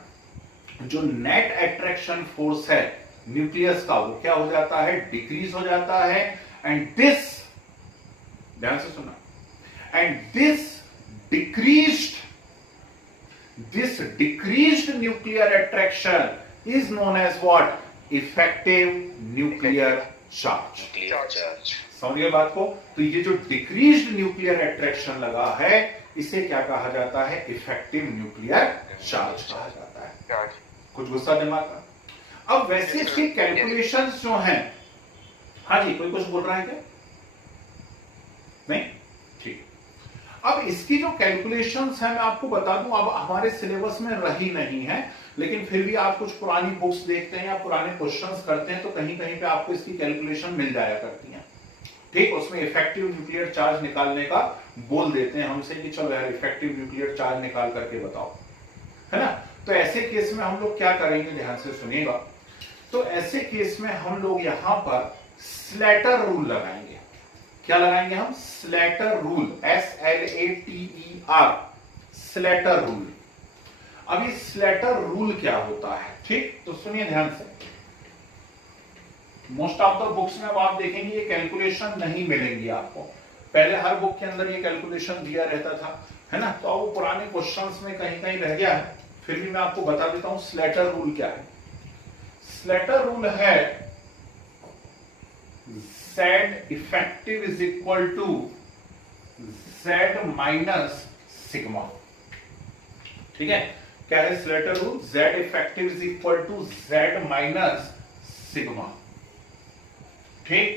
जो नेट अट्रैक्शन फोर्स है न्यूक्लियस का वो क्या हो जाता है, डिक्रीज हो जाता है। एंड दिस, ध्यान से सुनना, and this decreased nuclear attraction is known as what, effective nuclear charge। समझ गए बात को? तो ये जो डिक्रीज्ड न्यूक्लियर अट्रैक्शन लगा है इसे क्या कहा जाता है, इफेक्टिव न्यूक्लियर चार्ज कहा जाता है। कुछ गुस्सा दिमाग का? अब वैसे इसके कैलकुलेशंस जो हैं, हाँ जी कोई कुछ बोल रहा है क्या? नहीं, ठीक। अब इसकी जो कैलकुलेशंस है मैं आपको बता दूं, अब हमारे सिलेबस में रही नहीं है, लेकिन फिर भी आप कुछ पुरानी बुक्स देखते हैं या पुराने क्वेश्चंस करते हैं तो कहीं कहीं पे आपको इसकी कैलकुलेशन मिल जाया करती है। ठीक, उसमें इफेक्टिव न्यूक्लियर चार्ज निकालने का बोल देते हैं हमसे कि चलो यार इफेक्टिव न्यूक्लियर चार्ज निकाल करके बताओ, है ना। तो ऐसे केस में हम लोग क्या करेंगे, ध्यान से सुनिएगा। तो ऐसे केस में हम लोग यहां पर स्लैटर रूल लगाएंगे। क्या लगाएंगे हम, Slater rule, SLATER, Slater rule. अब ये स्लैटर रूल क्या होता है, ठीक, तो सुनिए ध्यान से। मोस्ट ऑफ द बुक्स में आप देखेंगे ये कैलकुलेशन नहीं मिलेंगी आपको। पहले हर बुक के अंदर ये कैलकुलेशन दिया रहता था, है ना, तो वो पुराने क्वेश्चंस में कहीं कहीं रह गया है, फिर भी मैं आपको बता देता हूं स्लैटर रूल क्या है। स्लैटर रूल है Z effective is equal to Z minus sigma. ठीक है, क्या है Slater rule, Z effective is equal to Z minus sigma. ठीक,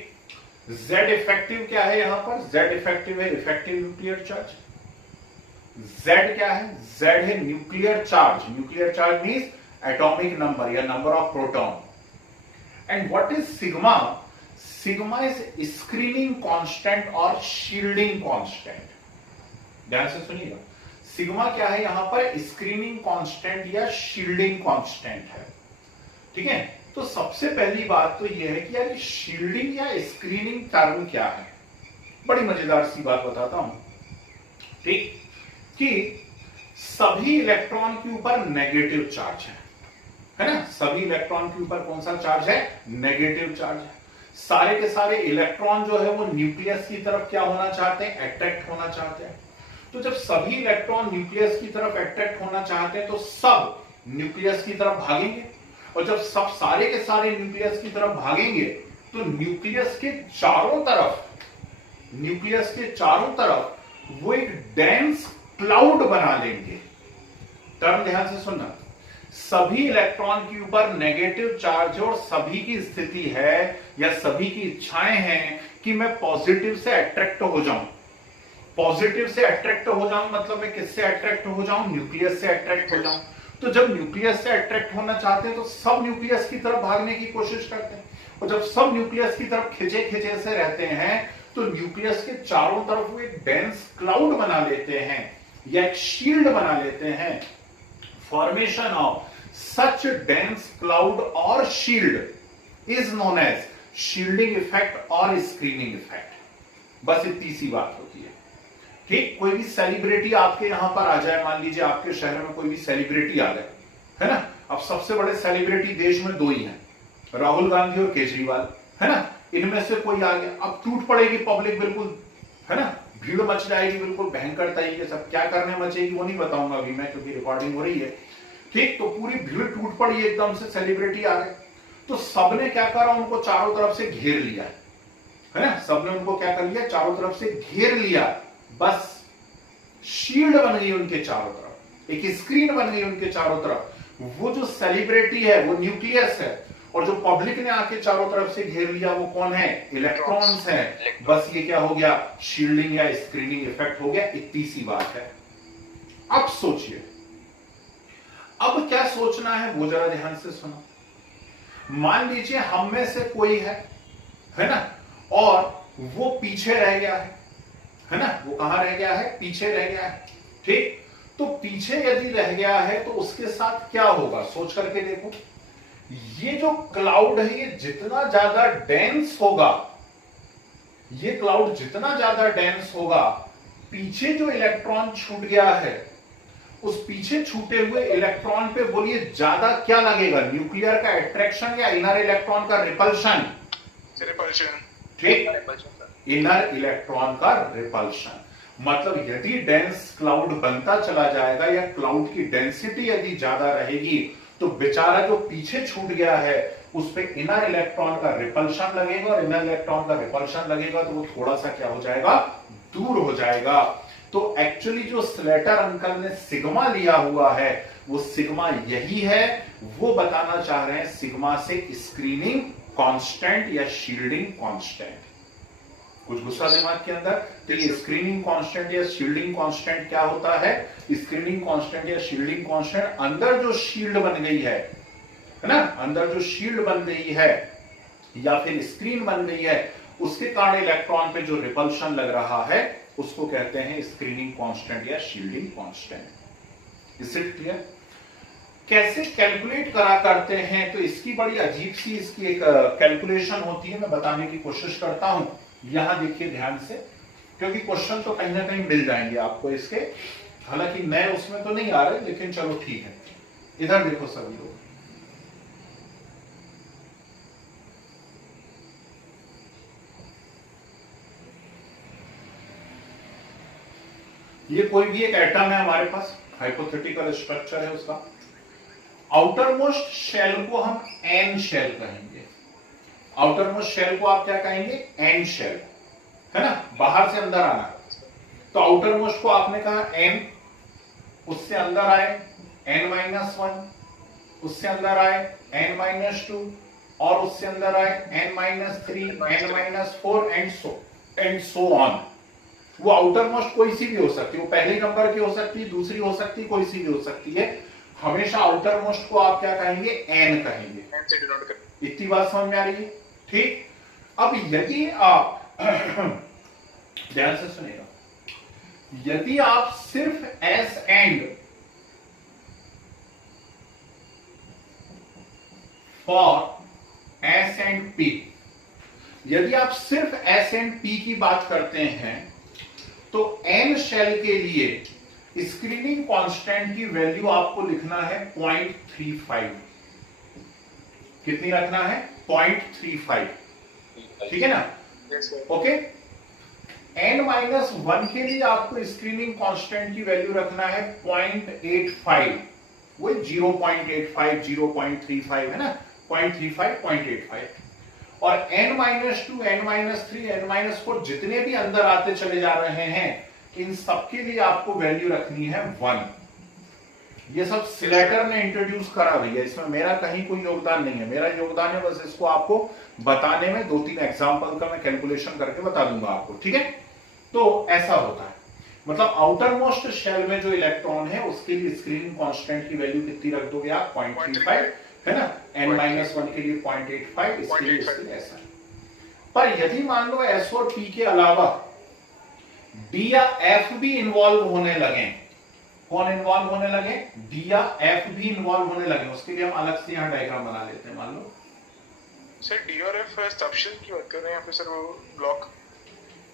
Z इफेक्टिव क्या है यहां पर, Z इफेक्टिव है इफेक्टिव न्यूक्लियर चार्ज। Z क्या है, Z है nuclear charge. Nuclear charge means atomic number या number of proton. And what is sigma, sigma is screening constant और शील्डिंग कांस्टेंट। ध्यान से सुनिएगा, सिग्मा क्या है यहां पर, स्क्रीनिंग कांस्टेंट या शील्डिंग कांस्टेंट है। ठीक है, तो सबसे पहली बात तो यह है कि यार शील्डिंग या स्क्रीनिंग टर्म क्या है। बड़ी मजेदार सी बात बताता हूं, ठीक, कि सभी इलेक्ट्रॉन के ऊपर नेगेटिव चार्ज है ना, सभी इलेक्ट्रॉन के ऊपर कौन सा चार्ज है, नेगेटिव चार्ज है। सारे के सारे इलेक्ट्रॉन जो है वो न्यूक्लियस की तरफ क्या होना चाहते हैं, अट्रैक्ट होना चाहते हैं। तो जब सभी इलेक्ट्रॉन न्यूक्लियस की तरफ अट्रैक्ट होना चाहते हैं तो सब न्यूक्लियस की तरफ भागेंगे, और जब सब सारे के सारे न्यूक्लियस की तरफ भागेंगे तो न्यूक्लियस के चारों तरफ वो एक डेंस क्लाउड बना लेंगे। टर्म ध्यान से सुनना, सभी इलेक्ट्रॉन के ऊपर नेगेटिव चार्ज और सभी की स्थिति है या सभी की इच्छाएं हैं कि मैं पॉजिटिव से अट्रैक्ट हो जाऊं। पॉजिटिव से अट्रैक्ट हो जाऊं मतलब मैं किससे अट्रैक्ट हो जाऊं, न्यूक्लियस से अट्रैक्ट हो जाऊं। तो जब न्यूक्लियस से अट्रैक्ट होना चाहते हैं तो सब न्यूक्लियस की तरफ भागने की कोशिश करते हैं, और जब सब न्यूक्लियस की तरफ खिंचे खिंचे से रहते हैं तो न्यूक्लियस के चारों तरफ वो एक डेंस क्लाउड बना लेते हैं या एक शील्ड बना लेते हैं। Formation of such dense cloud और shield is known as shielding effect और स्क्रीनिंग इफेक्ट। बस इतनी सी बात होती है। ठीक, कोई भी सेलिब्रिटी आपके यहां पर आ जाए, मान लीजिए आपके शहर में कोई भी सेलिब्रिटी आ गए, है ना। अब सबसे बड़े सेलिब्रिटी देश में 2 ही हैं, राहुल गांधी और केजरीवाल, है ना। इनमें से कोई आ गया, अब टूट पड़ेगी पब्लिक बिल्कुल, है ना, भीड़ मच जाएगी बिल्कुल भयंकर तरीके से। क्या करने मचेगी वो नहीं बताऊंगा अभी मैं, क्योंकि रिकॉर्डिंग हो रही है। ठीक, तो पूरी भीड़ टूट पड़ी, एकदम से सेलिब्रिटी आ गए, तो सबने क्या करा, उनको चारों तरफ से घेर लिया, है ना। सबने उनको क्या कर लिया, चारों तरफ से घेर लिया, बस शील्ड बन गई उनके चारों तरफ, एक स्क्रीन बन गई उनके चारों तरफ। वो जो सेलिब्रिटी है वो न्यूक्लियस है, और जो पब्लिक ने आके चारों तरफ से घेर लिया वो कौन है, इलेक्ट्रॉन्स हैं। बस ये क्या हो गया, शील्डिंग या स्क्रीनिंग इफेक्ट हो गया। इतनी सी बात है। अब सोचिए, अब क्या सोचना है वो जरा ध्यान से सुनो। मान लीजिए हम में से कोई है ना, और वो पीछे रह गया है ना, वो कहां रह गया है, पीछे रह गया है। ठीक, तो पीछे यदि रह गया है तो उसके साथ क्या होगा, सोच करके देखो। ये जो क्लाउड है ये जितना ज्यादा डेंस होगा, ये क्लाउड जितना ज्यादा डेंस होगा, पीछे जो इलेक्ट्रॉन छूट गया है उस पीछे छूटे हुए इलेक्ट्रॉन पे बोलिए ज्यादा क्या लगेगा, न्यूक्लियर का अट्रैक्शन या इनर इलेक्ट्रॉन का रिपल्शन। ठीक, इनर इलेक्ट्रॉन का रिपल्शन। मतलब यदि डेंस क्लाउड बनता चला जाएगा या क्लाउड की डेंसिटी यदि ज्यादा रहेगी तो बेचारा जो पीछे छूट गया है उस पे इनर इलेक्ट्रॉन का रिपल्शन लगेगा, और इनर इलेक्ट्रॉन का रिपल्शन लगेगा तो वो थोड़ा सा क्या हो जाएगा, दूर हो जाएगा। तो एक्चुअली जो स्लेटर अंकल ने सिग्मा लिया हुआ है वो सिग्मा यही है, वो बताना चाह रहे हैं सिग्मा से स्क्रीनिंग कांस्टेंट या शील्डिंग कांस्टेंट। कुछ गुस्सा दिमाग के अंदर, तो ये स्क्रीनिंग कांस्टेंट या शील्डिंग कांस्टेंट क्या होता है, स्क्रीनिंग कांस्टेंट या शील्डिंग कांस्टेंट, अंदर जो शील्ड बन गई है ना, अंदर जो शील्ड बन गई है या फिर स्क्रीन बन गई है उसके कारण इलेक्ट्रॉन पे जो रिपल्शन लग रहा है उसको कहते हैं स्क्रीनिंग कांस्टेंट या shielding constant. Is it clear? कैसे कैलकुलेट करा करते हैं, तो इसकी बड़ी अजीब सी इसकी एक कैलकुलेशन होती है, मैं बताने की कोशिश करता हूं। यहां देखिए ध्यान से, क्योंकि क्वेश्चन तो कहीं ना कहीं मिल जाएंगे आपको इसके, हालांकि नए उसमें तो नहीं आ रहे, लेकिन चलो ठीक है। इधर देखो सभी लोग, ये कोई भी एक एटम है हमारे पास, हाइपोथेटिकल स्ट्रक्चर है उसका। आउटर मोस्ट शेल को हम एन शेल कहेंगे। आउटर मोस्ट शेल को आप क्या कहेंगे, एन शेल, है ना, बाहर से अंदर आना। तो आउटर मोस्ट को आपने कहा एन, उससे अंदर आए n-1, उससे अंदर आए n-2, और उससे अंदर आए n-3, n-4 and so on. वो आउटर मोस्ट कोई सी भी हो सकती है, वो पहले नंबर की हो सकती है, दूसरी हो सकती है, कोई सी भी हो सकती है। हमेशा आउटर मोस्ट को आप क्या कहेंगे, एन कहेंगे। इतनी बात समझ में आ रही है? ठीक, अब यदि आप ध्यान से सुनेगा, यदि आप सिर्फ S and for S and P, यदि आप सिर्फ एस एंड पी की बात करते हैं तो एन शेल के लिए स्क्रीनिंग कांस्टेंट की वैल्यू आपको लिखना है 0.35। कितनी रखना है, 0.35, ठीक है ना। ओके, n-1 के लिए आपको स्क्रीनिंग कांस्टेंट की वैल्यू रखना है 0.85, वो 0.85 0.35 है ना, 0.35 0.85। और n-2 n-3 n-4 जितने भी अंदर आते चले जा रहे हैं इन सबके लिए आपको वैल्यू रखनी है 1। ये सब स्लेटर ने इंट्रोड्यूस करा भैया, इसमें मेरा कहीं कोई योगदान नहीं है। मेरा योगदान है बस इसको आपको बताने में, 2-3 एग्जांपल का मैं कैलकुलेशन करके बता दूंगा आपको, ठीक है। तो ऐसा होता है। मतलब आउटर मोस्ट शेल में जो इलेक्ट्रॉन है उसके लिए स्क्रीनिंग कांस्टेंट की वैल्यू कितनी रख दोगे आप? 0.35 है ना। n-1 के लिए 0.85, इसके लिए ऐसा। पर यदि मान लो S और P के अलावा D या F भी इन्वॉल्व होने लगे, कौन इन्वॉल्व होने लगे? D या F भी इन्वॉल्व होने लगे, उसके लिए हम अलग से यहां डायग्राम बना लेते हैं। मान लो सर डी और एफ सबशेल की बात कर रहे हैं या फिर सर वो ब्लॉक?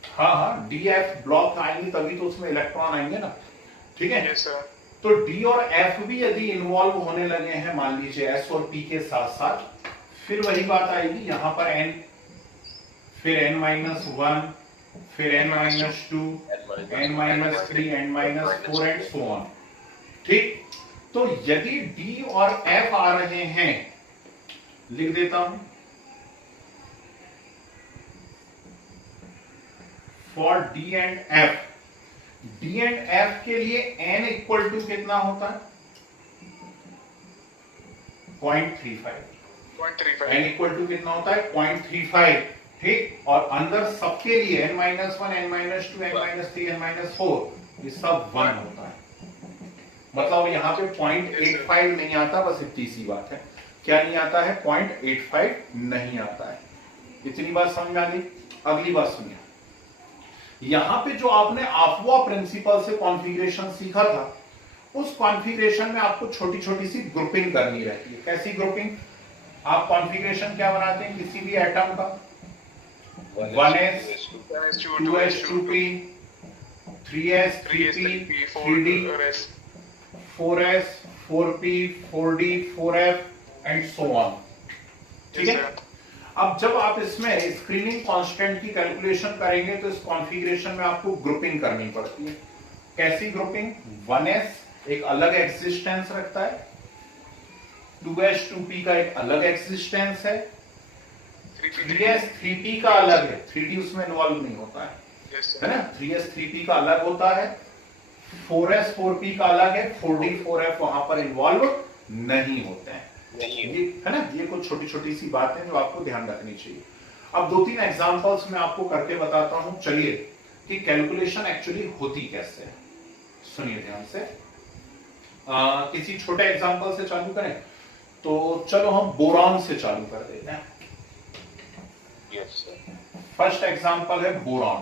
हाँ, डी एफ ब्लॉक आएंगे तभी तो उसमें इलेक्ट्रॉन आएंगे ना, ठीक है। Yes sir. तो डी और एफ भी यदि इन्वॉल्व होने लगे हैं, मान लीजिए एस और पी के साथ साथ, फिर वही बात आएगी यहां पर एन, फिर n-1, फिर n-2, n-3, n-4 and so on. ठीक, तो यदि डी और एफ आ रहे हैं, लिख देता हूं, for D and F, D and F के लिए n इक्वल टू कितना होता है? 0.35। n इक्वल टू कितना होता है? 0.35। ठीक, और अंदर सबके लिए n-1, n-2, n-3, n-4 ये सब 1 होता है। मतलब यहां पे 0.85 नहीं आता, बस इतनी सी बात है। क्या नहीं आता है? 0.85 नहीं आता है। इतनी बात समझ आ गई? अगली बात सुनिए, यहां पे जो आपने आफवा प्रिंसिपल से कॉन्फ़िगरेशन सीखा था, उस कॉन्फ़िगरेशन में आपको छोटी छोटी सी ग्रुपिंग करनी रहती है। कैसी ग्रुपिंग? आप कॉन्फ़िगरेशन क्या बनाते हैं किसी भी एटम का? 1s 2s 2p 3s 3p 3d 4s 4p 4d 4f and so on. ठीक है। अब जब आप इसमें स्क्रीनिंग कांस्टेंट की कैलकुलेशन करेंगे तो इस कॉन्फ़िगरेशन में आपको ग्रुपिंग करनी पड़ती है। कैसी ग्रुपिंग? 1s एक अलग एक्सिस्टेंस रखता है, 2s 2p का एक अलग एक्सिस्टेंस है, 3s 3p का अलग है, 3d उसमें इन्वॉल्व नहीं होता है ना। 3s 3p का अलग होता है, 4s 4p का अलग है, 4d 4f वहां पर इन्वॉल्व नहीं होते हैं। ये है ना, ये कुछ छोटी छोटी सी बातें जो आपको ध्यान रखनी चाहिए। अब 2-3 एग्जांपल्स मैं आपको करके बताता हूं, चलिए, कि कैलकुलेशन एक्चुअली होती कैसे है। सुनिए ध्यान से। किसी छोटे एग्जांपल से चालू करें तो चलो हम बोरॉन से चालू कर देते हैं। फर्स्ट एग्जांपल है बोरॉन।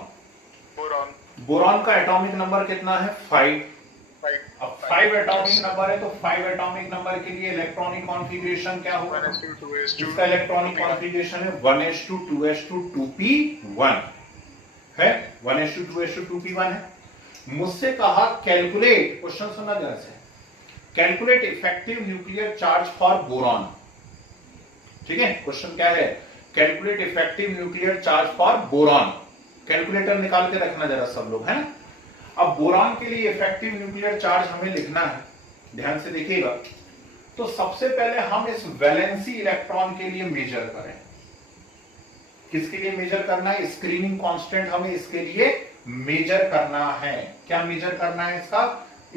बोरॉन का एटॉमिक नंबर कितना है? 5। अब 5 एटॉमिक नंबर है तो 5 एटॉमिक नंबर के लिए इलेक्ट्रॉनिक कॉन्फ़िगरेशन क्या होगा? इसका इलेक्ट्रॉनिक कॉन्फ़िगरेशन है 1s2 2s2 2p1 है, 1s2 2s2 2p1 है। मुझसे कहा कैलकुलेट, क्वेश्चन सुनना ध्यान से, calculate effective nuclear charge for boron. ठीक है, क्वेश्चन क्या है? Calculate effective nuclear charge for boron. Calculator निकाल के रखना जरा सब लोग, है ना। अब बोरॉन के लिए इफेक्टिव न्यूक्लियर चार्ज हमें लिखना है, ध्यान से देखिएगा। तो सबसे पहले हम इस वैलेंसी इलेक्ट्रॉन के लिए मेजर करें। किसके लिए मेजर करना है? स्क्रीनिंग कांस्टेंट हमें इसके लिए मेजर करना है। क्या मेजर करना है? इसका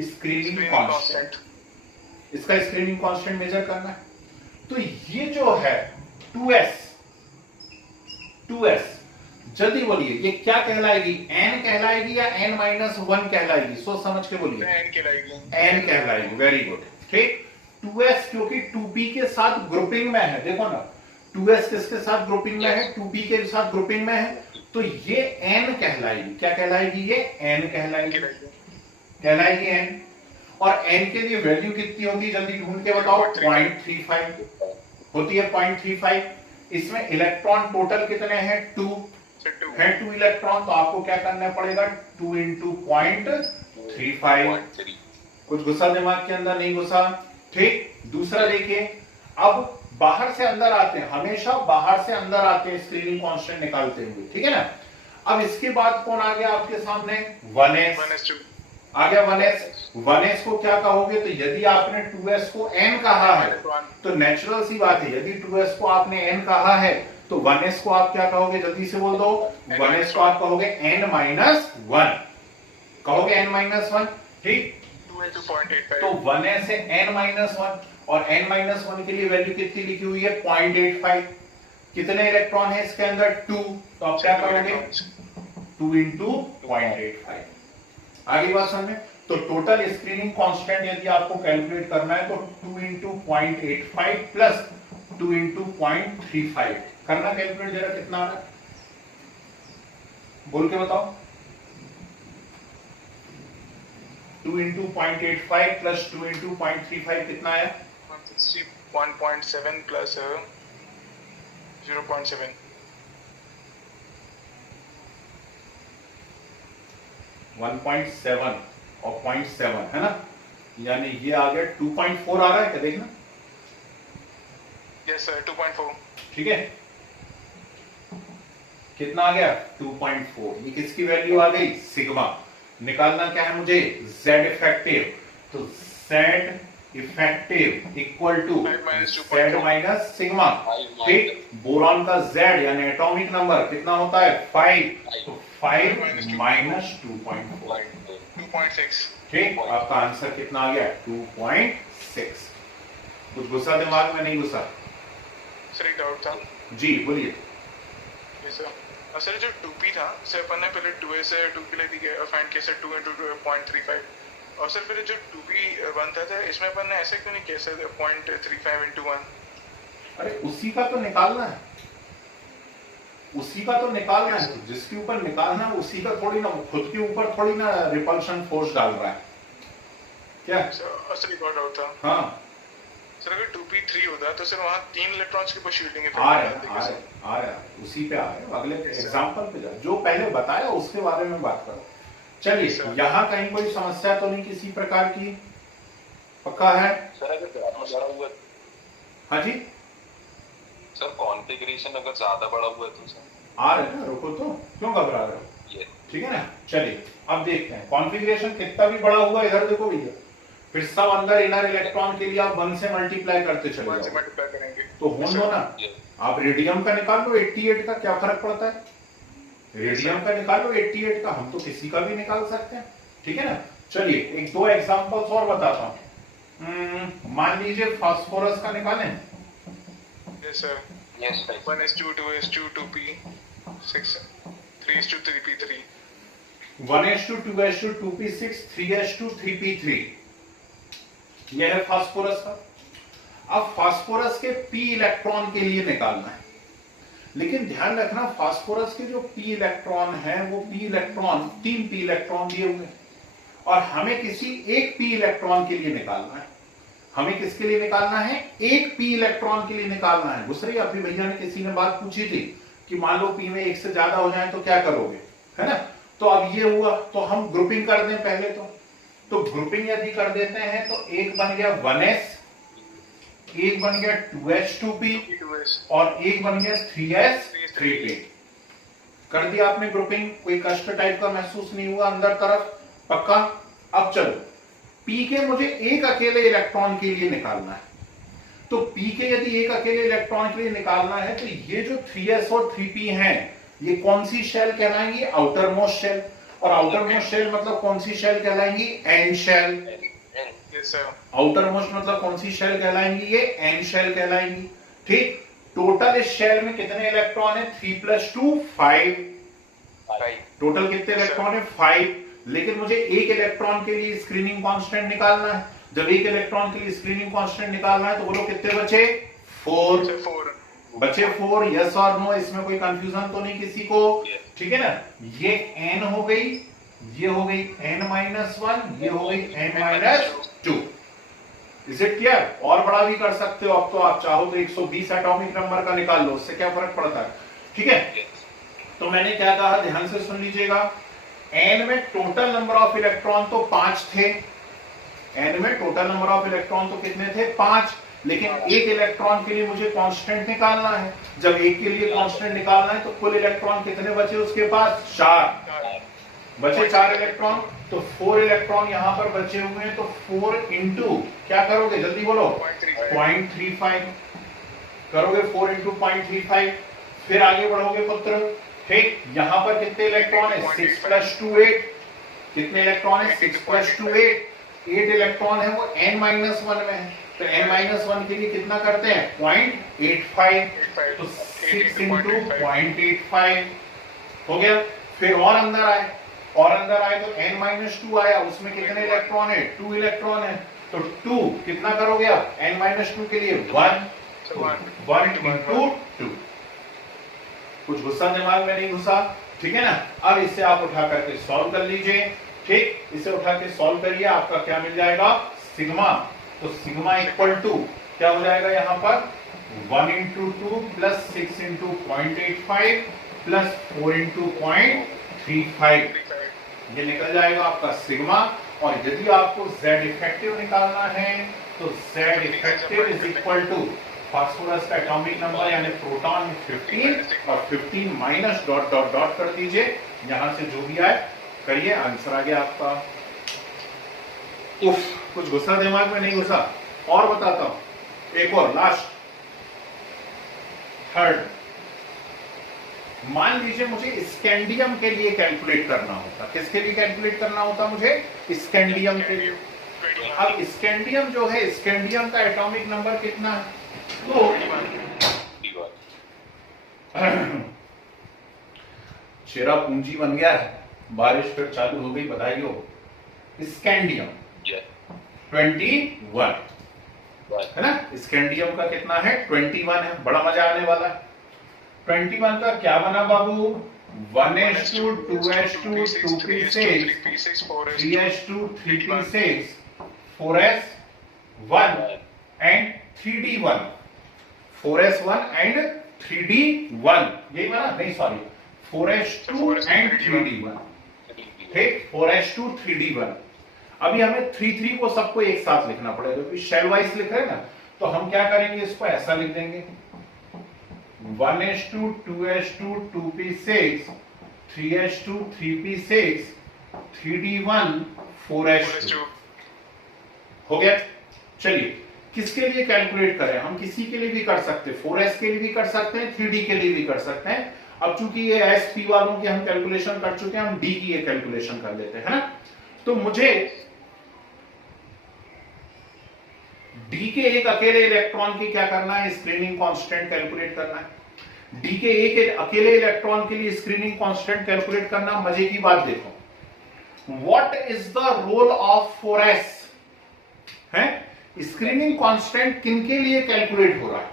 स्क्रीनिंग कांस्टेंट। इसका स्क्रीनिंग कांस्टेंट मेजर करना है। तो ये जो है 2s जल्दी बोलिए, ये क्या कहलाएगी? n कहलाएगी या n-1 कहलाएगी? सोच समझ के बोलिए। n कहलाएगी। Very good. ठीक, 2s क्योंकि 2p के साथ ग्रुपिंग में है, देखो ना, 2s किसके साथ ग्रुपिंग में है? 2p के साथ ग्रुपिंग में है, तो ये n कहलाएगी। क्या कहलाएगी? ये n कहलाएगी n। और n के लिए वैल्यू कितनी होती है? जल्दी ढूंढ के बताओ। 0.35 होती है, 0.35। इसमें इलेक्ट्रॉन टोटल कितने हैं? 2 है, 2 इलेक्ट्रॉन। तो आपको क्या करना पड़ेगा? 2 × 0.35। कुछ घुसा दिमाग के अंदर? नहीं घुसा। ठीक, दूसरा देखिए, अब बाहर से अंदर आते हैं, हमेशा बाहर से अंदर आते हैं स्क्रीनिंग कांस्टेंट निकालते हुए। ठीक है ना। अब इसके बाद कौन आ गया आपके सामने? 1s आ गया। 1s को क्या कहोगे? तो यदि आपने 2s को n कहा है तो नेचुरल सी बात है, यदि 2s को आपने n कहा है तो 1s को आप क्या कहोगे? जल्दी से बोल दो। 1s को आप कहोगे n-1 कहोगे, n-1। ठीक, तो 1s है n-1 और n-1 के लिए वैल्यू कितनी लिखी हुई है? 0.85। कितने इलेक्ट्रॉन है इसके अंदर? 2। तो आप क्या करोगे? 2 × 0.85। आगे बात समझ में। तो टोटल स्क्रीनिंग कांस्टेंट यदि आपको कैलकुलेट करना है तो 2 इंटू 0.85 प्लस 2 इंटू 0.35 करना कैलकुलेट, जरा कितना आ रहा है बोल के बताओ। 2 इंटू 0.85 प्लस 2 इंटू 0.35 कितना आया? 1.7 प्लस 0.7 1.7 और 0.7 है ना, यानी ये आ गया 2.4 आ रहा है क्या, देखना। Yes sir 2.4। ठीक है, कितना आ गया 2.4। ये किसकी वैल्यू आ गई? सिग्मा। निकालना क्या है मुझे? Z effective. तो Z effective equal to Z minus sigma. ठीक, बोरॉन का Z यानी एटॉमिक नंबर कितना होता है? 5। तो 5 माइनस 2.4 2.6। ठीक, आपका आंसर कितना आ गया? 2.6। कुछ गुस्सा दिमाग में नहीं घुसा? सर एक डाउट था जी बोलिए। सर जो 2p था सर, अपन ने पहले 2a से 2 के लिए फाइंड किया सर 2 इंटू 0.35, और सर फिर जो 2p बनता था इसमें अपन ने ऐसे क्यों नहीं किया सर 0.35 इंटू 1? अरे उसी का तो निकालना है, उसी का तो निकालना है। तो जिसके ऊपर निकालना है उसी का थोड़ी ना, खुद के ऊपर थोड़ी ना रिपल्शन फोर्स डाल रहा है क्या? सर एक और डाउट था। हाँ सर अगर 2p3 होता तो सर वहाँ 3 इलेक्ट्रॉन्स के ऊपर शील्डिंग इफेक्ट आ रहा है, उसी पे आ रहे हैं। अगले एग्जांपल पे जा, जो पहले बताया उसके बारे में बात करो। चलिए, यहाँ कहीं कोई समस्या तो नहीं किसी प्रकार की? पक्का है? सर अगर ज्यादा बड़ा हुआ, हाँ जी सर कॉन्फ़िगरेशन अगर ज्यादा बड़ा हुआ तो सर आ रहे हैं ना, रुको तो, क्यों घबरा रहे हो? ठीक है ना। चलिए अब देखते हैं कॉन्फ़िगरेशन कितना भी बड़ा हुआ। इधर देखो भैया, फिर सब अंदर इनर इलेक्ट्रॉन के लिए आप 1 से मल्टीप्लाई करते चले जाओ तो होने दो ना। आप रेडियम का निकाल लो 88 का, क्या फर्क पड़ता है? रेडियम का निकाल लो 88 का, हम तो किसी का भी निकाल सकते हैं। ठीक है ना। चलिए एक दो एग्जांपल्स और बताता हूं। मान लीजिए फास्फोरस का निकालें। Yes sir. Yes sir. 1s2 2s2 2p 6 3s2 3p3 1s2 2s2 2p6 3s2 3p3, यह है फास्फोरस का। अब फास्फोरस के p इलेक्ट्रॉन के लिए निकालना है, लेकिन ध्यान रखना फास्फोरस के जो p इलेक्ट्रॉन है वो p इलेक्ट्रॉन 3 p इलेक्ट्रॉन दिए हुए हैं और हमें किसी एक p इलेक्ट्रॉन के लिए निकालना है। हमें किसके लिए निकालना है? एक p इलेक्ट्रॉन के लिए निकालना है। दूसरी अभी भैया ने किसी ने बात पूछी थी कि मान लो p में 1 से ज्यादा हो जाए तो क्या करोगे, है ना। तो अब ये हुआ तो हम ग्रुपिंग कर दें पहले तो ग्रुपिंग यदि कर देते हैं तो एक बन गया 1s, एक बन गया 2s2p और एक बन गया 3s3p। कर दिया आपने ग्रुपिंग, कोई कष्ट टाइप का महसूस नहीं हुआ अंदर तरफ? पक्का। अब चलो p के मुझे एक अकेले इलेक्ट्रॉन के लिए निकालना है। तो p के यदि एक अकेले इलेक्ट्रॉन के लिए निकालना है तो ये जो 3s और 3p हैं ये कौन सी शेल कहलाएंगी? Outermost shell. और आउटर मोस्ट शेल मतलब कौन सी शेल कहलाएंगी? N shell. आउटर मोस्ट मतलब कौन सी शेल कहलाएंगी? ये एन शेल कहलाएंगी। ठीक, टोटल इस शेल में कितने इलेक्ट्रॉन है? 3 + 2 5। टोटल कितने इलेक्ट्रॉन है? 5। लेकिन मुझे एक इलेक्ट्रॉन के लिए स्क्रीनिंग कांस्टेंट निकालना है। जब एक इलेक्ट्रॉन के लिए स्क्रीनिंग कांस्टेंट निकालना है तो बोलो कितने बचे? 4 बचे। 4, यस और नो, इसमें कोई कंफ्यूजन तो नहीं किसी को? ठीक है ना। ये n हो गई, ये हो गई n-1, ये हो गई n-2। Is it clear? और बड़ा भी कर सकते हो। अब तो आप चाहो तो 120 एटॉमिक नंबर का निकाल लो, उससे क्या फर्क पड़ता है। ठीक है, तो मैंने क्या कहा ध्यान से सुन लीजिएगा। n में टोटल नंबर ऑफ इलेक्ट्रॉन तो 5 थे। n में टोटल नंबर ऑफ इलेक्ट्रॉन तो कितने थे? 5। लेकिन एक इलेक्ट्रॉन के लिए मुझे कांस्टेंट निकालना है। जब एक के लिए कांस्टेंट निकालना है तो कुल इलेक्ट्रॉन कितने बचे उसके पास? 4 बचे। 4 इलेक्ट्रॉन, तो 4 इलेक्ट्रॉन यहां पर बचे हुए हैं। तो 4 इंटू क्या करोगे? जल्दी बोलो। 0.35 करोगे। 4 इंटू 0.35। फिर आगे बढ़ोगे पुत्र। ठीक, यहां पर कितने इलेक्ट्रॉन है? 6 + 2 8। कितने इलेक्ट्रॉन है? 6 + 2 8। 8 इलेक्ट्रॉन है वो n-1 में है। तो n-1 के लिए कितना करते हैं? 0.85। तो 6 इंटू 0.85 हो गया। फिर और अंदर आए और अंदर आए तो n-2 आया, उसमें कितने इलेक्ट्रॉन है? 2 इलेक्ट्रॉन है। तो 2 कितना करोगे आप n-2 के लिए? 1, तो 1 into 2। कुछ गुस्सा दिमाग में नहीं घुसा? ठीक है ना। अब इसे आप उठा करके सॉल्व कर लीजिए। ठीक, इसे उठा के सॉल्व करिए, आपका क्या मिल जाएगा? सिग्मा। तो सिग्मा इक्वल टू क्या हो जाएगा यहाँ पर? 1 into 2 plus 6 into 0.85 plus 4 into 0.35, ये निकल जाएगा आपका सिग्मा। और यदि आपको Z इफेक्टिव निकालना है तो Z effective is equal to phosphorus का एटॉमिक नंबर यानी प्रोटॉन 15 और 15 माइनस डॉट डॉट डॉट कर दीजिए, यहां से जो भी आए करिए, आंसर आ गया आपका। उफ, कुछ गुस्सा दिमाग में नहीं घुसा? और बताता हूं, एक और लास्ट थर्ड। मान लीजिए मुझे स्कैंडियम के लिए कैलकुलेट करना होता। किसके लिए कैलकुलेट करना होता मुझे? स्कैंडियम के लिए। अब स्कैंडियम जो है, स्कैंडियम का एटॉमिक नंबर कितना है? तो चेहरा पूंजी बन गया है, बारिश फिर चालू हो गई, बधाई हो। स्कैंडियम 21 है ना। स्कैंडियम का कितना है? 21 है। बड़ा मजा आने वाला है। 21 का क्या बना बाबू? 1s2 2s2 2p6 3s2 3p6 4s1 and 3d1 4s1 and 3d1, यही बना? नहीं सॉरी, 4s2 एंड 3d1। ठीक, 4s2 3d1। अभी हमें 3 को सबको एक साथ लिखना पड़ेगा क्योंकि शेल वाइज लिख रहे हैं ना। तो हम क्या करेंगे, इसको ऐसा लिख देंगे 1s2 2s2 2p6 3s2 3p6 3d1 4s2 हो गया। चलिए, किसके लिए कैलकुलेट करें? हम किसी के लिए भी कर सकते हैं, 4s के लिए भी कर सकते हैं, 3d के लिए भी कर सकते हैं। अब चूंकि ये sp वालों की हम कैलकुलेशन कर चुके हैं, हम d की ये कैलकुलेशन कर लेते हैं ना। तो मुझे d के एक अकेले इलेक्ट्रॉन की क्या करना है? स्क्रीनिंग कांस्टेंट कैलकुलेट करना है। d के एक अकेले इलेक्ट्रॉन के लिए स्क्रीनिंग कांस्टेंट कैलकुलेट करना। मजे की बात देखो, what is the role of 4s है? स्क्रीनिंग कांस्टेंट किनके लिए कैलकुलेट हो रहा है?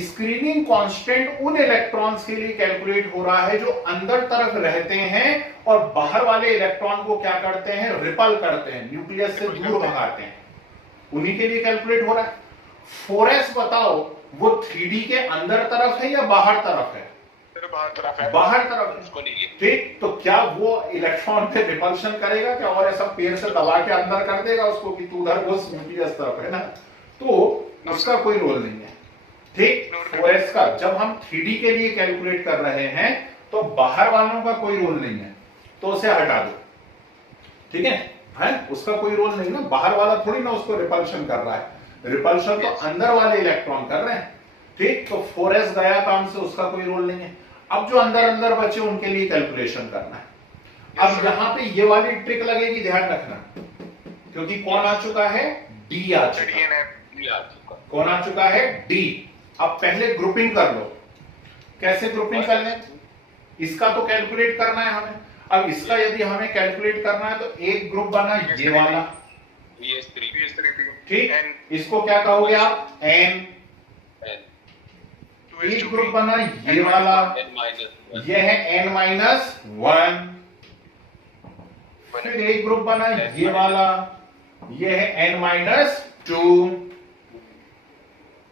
स्क्रीनिंग कांस्टेंट उन इलेक्ट्रॉन्स के लिए कैलकुलेट हो रहा है जो अंदर तरफ रहते हैं और बाहर वाले इलेक्ट्रॉन को क्या करते हैं? रिपल करते हैं, न्यूक्लियस से दूर भगाते हैं, उन्हीं के लिए कैलकुलेट हो रहा है। 4s बताओ, वो 3d के अंदर तरफ है या बाहर तरफ है? बाहर तरफ है। ठीक, तो क्या वो इलेक्ट्रॉन पे रिपल्शन करेगा क्या? और ऐसा पैर से दबा के अंदर कर देगा उसको कि तू उधर घुस, न्यूक्लियस तरफ है ना। तो उसका कोई रोल नहीं है। ठीक, 4s का जब हम 3d के लिए कैलकुलेट कर रहे हैं तो बाहर वालों का कोई रोल नहीं है, तो उसे हटा दो। ठीक है, उसका कोई रोल नहीं ना, बाहर वाला थोड़ी ना उसको रिपल्शन कर रहा है, रिपल्शन तो अंदर वाले इलेक्ट्रॉन कर रहे हैं। ठीक, तो 4s गया काम से, उसका कोई रोल नहीं है। अब जो अंदर अंदर बचे उनके लिए कैलकुलेशन करना है। अब यहां पे ये वाली ट्रिक लगेगी, ध्यान रखना, क्योंकि कौन आ चुका है? डी आ चुका है। कौन आ चुका है? डी। अब पहले ग्रुपिंग कर लो। कैसे ग्रुपिंग कर लें? इसका तो कैलकुलेट करना है हमें। अब इसका यदि हमें कैलकुलेट करना है तो एक ग्रुप बना ये वाला, ठीक, इसको क्या कहोगे आप? एन। एक ग्रुप बना ये वाला, ये है n-1। फिर एक ग्रुप बना ये वाला, ये है n-2।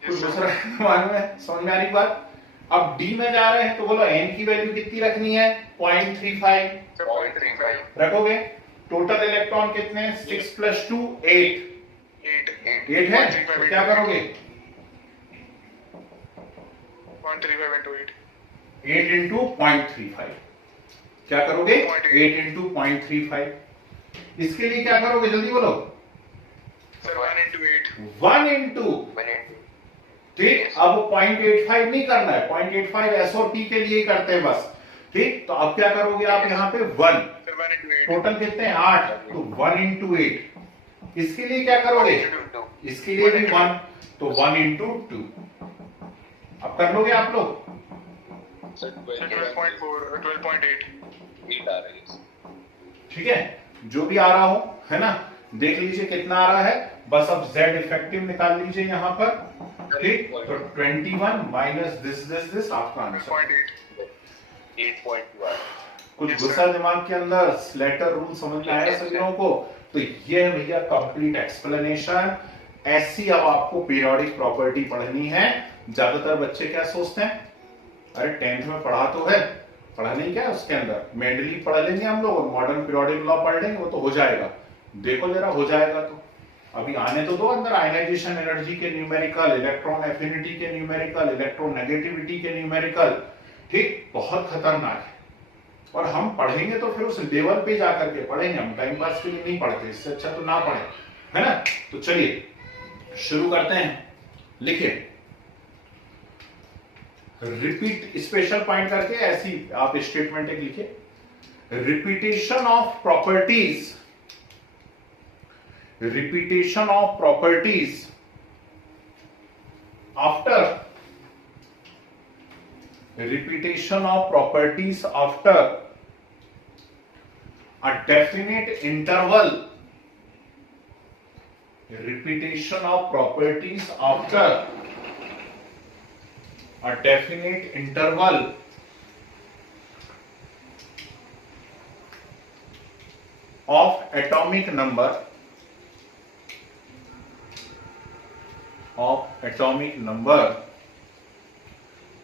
कुछ दूसरा दिमाग में समझ में आ रही बात? अब d में जा रहे हैं तो बोलो n की वैल्यू कितनी रखनी है? 0.35 रखोगे। टोटल इलेक्ट्रॉन कितने? 6 + 2 8 है। तो क्या करोगे? 8 into 0.35 क्या करोगे? 8 into 0.35। इसके लिए क्या करोगे? जल्दी बोलो। 1 into ठीक, अब 0.85 नहीं करना है, 0.85 S और P के लिए ही करते हैं बस। ठीक, तो अब क्या करोगे आप? यहाँ पे 1, टोटल कितने? 8, तो 1 into 8। इसके लिए क्या करोगे? इसके लिए भी 1, तो 1 into 2। अब कर लोगे आप लोग? 12.8 आ रही है। ठीक है, जो भी आ रहा हो, है ना, देख लीजिए कितना आ रहा है, बस अब z इफेक्टिव निकाल लीजिए यहां पर, ठीक। तो 21 माइनस दिस आपका आंसर। 8.1 कुछ Yes, गुस्सा दिमाग के अंदर, स्लेटर रूल समझ में आया Yes, सभी लोगों को? तो ये है भैया कंप्लीट एक्सप्लेनेशन। ऐसी अब आपको पीरियोडिक प्रॉपर्टी पढ़नी है। ज्यादातर बच्चे क्या सोचते हैं, अरे 10th में पढ़ा तो है, पढ़ा नहीं क्या उसके अंदर, मेंडली पढ़ लेंगे हम लोग, मॉडर्न पीरियोडिक लॉ पढ़ लेंगे, वो तो हो जाएगा। देखो जरा हो जाएगा तो अभी आने तो दो अंदर, आयनाइजेशन एनर्जी के न्यूमेरिकल, इलेक्ट्रॉन एफिनिटी के न्यूमेरिकल, इलेक्ट्रोनेगेटिविटी के न्यूमेरिकल, ठीक, बहुत खतरनाक है। और हम पढ़ेंगे तो फिर उस लेवल पे जाकर के पढ़ेंगे, हम टाइम पास के लिए नहीं पढ़ते, इससे अच्छा तो ना पढ़े, है ना। तो चलिए शुरू करते हैं। लिखिए रिपीट, स्पेशल पॉइंट करके ऐसी आप स्टेटमेंट एक लिखिए, repetition of properties, repetition of properties after, repetition of properties after a definite interval, repetition of properties after a definite interval of atomic number, of atomic number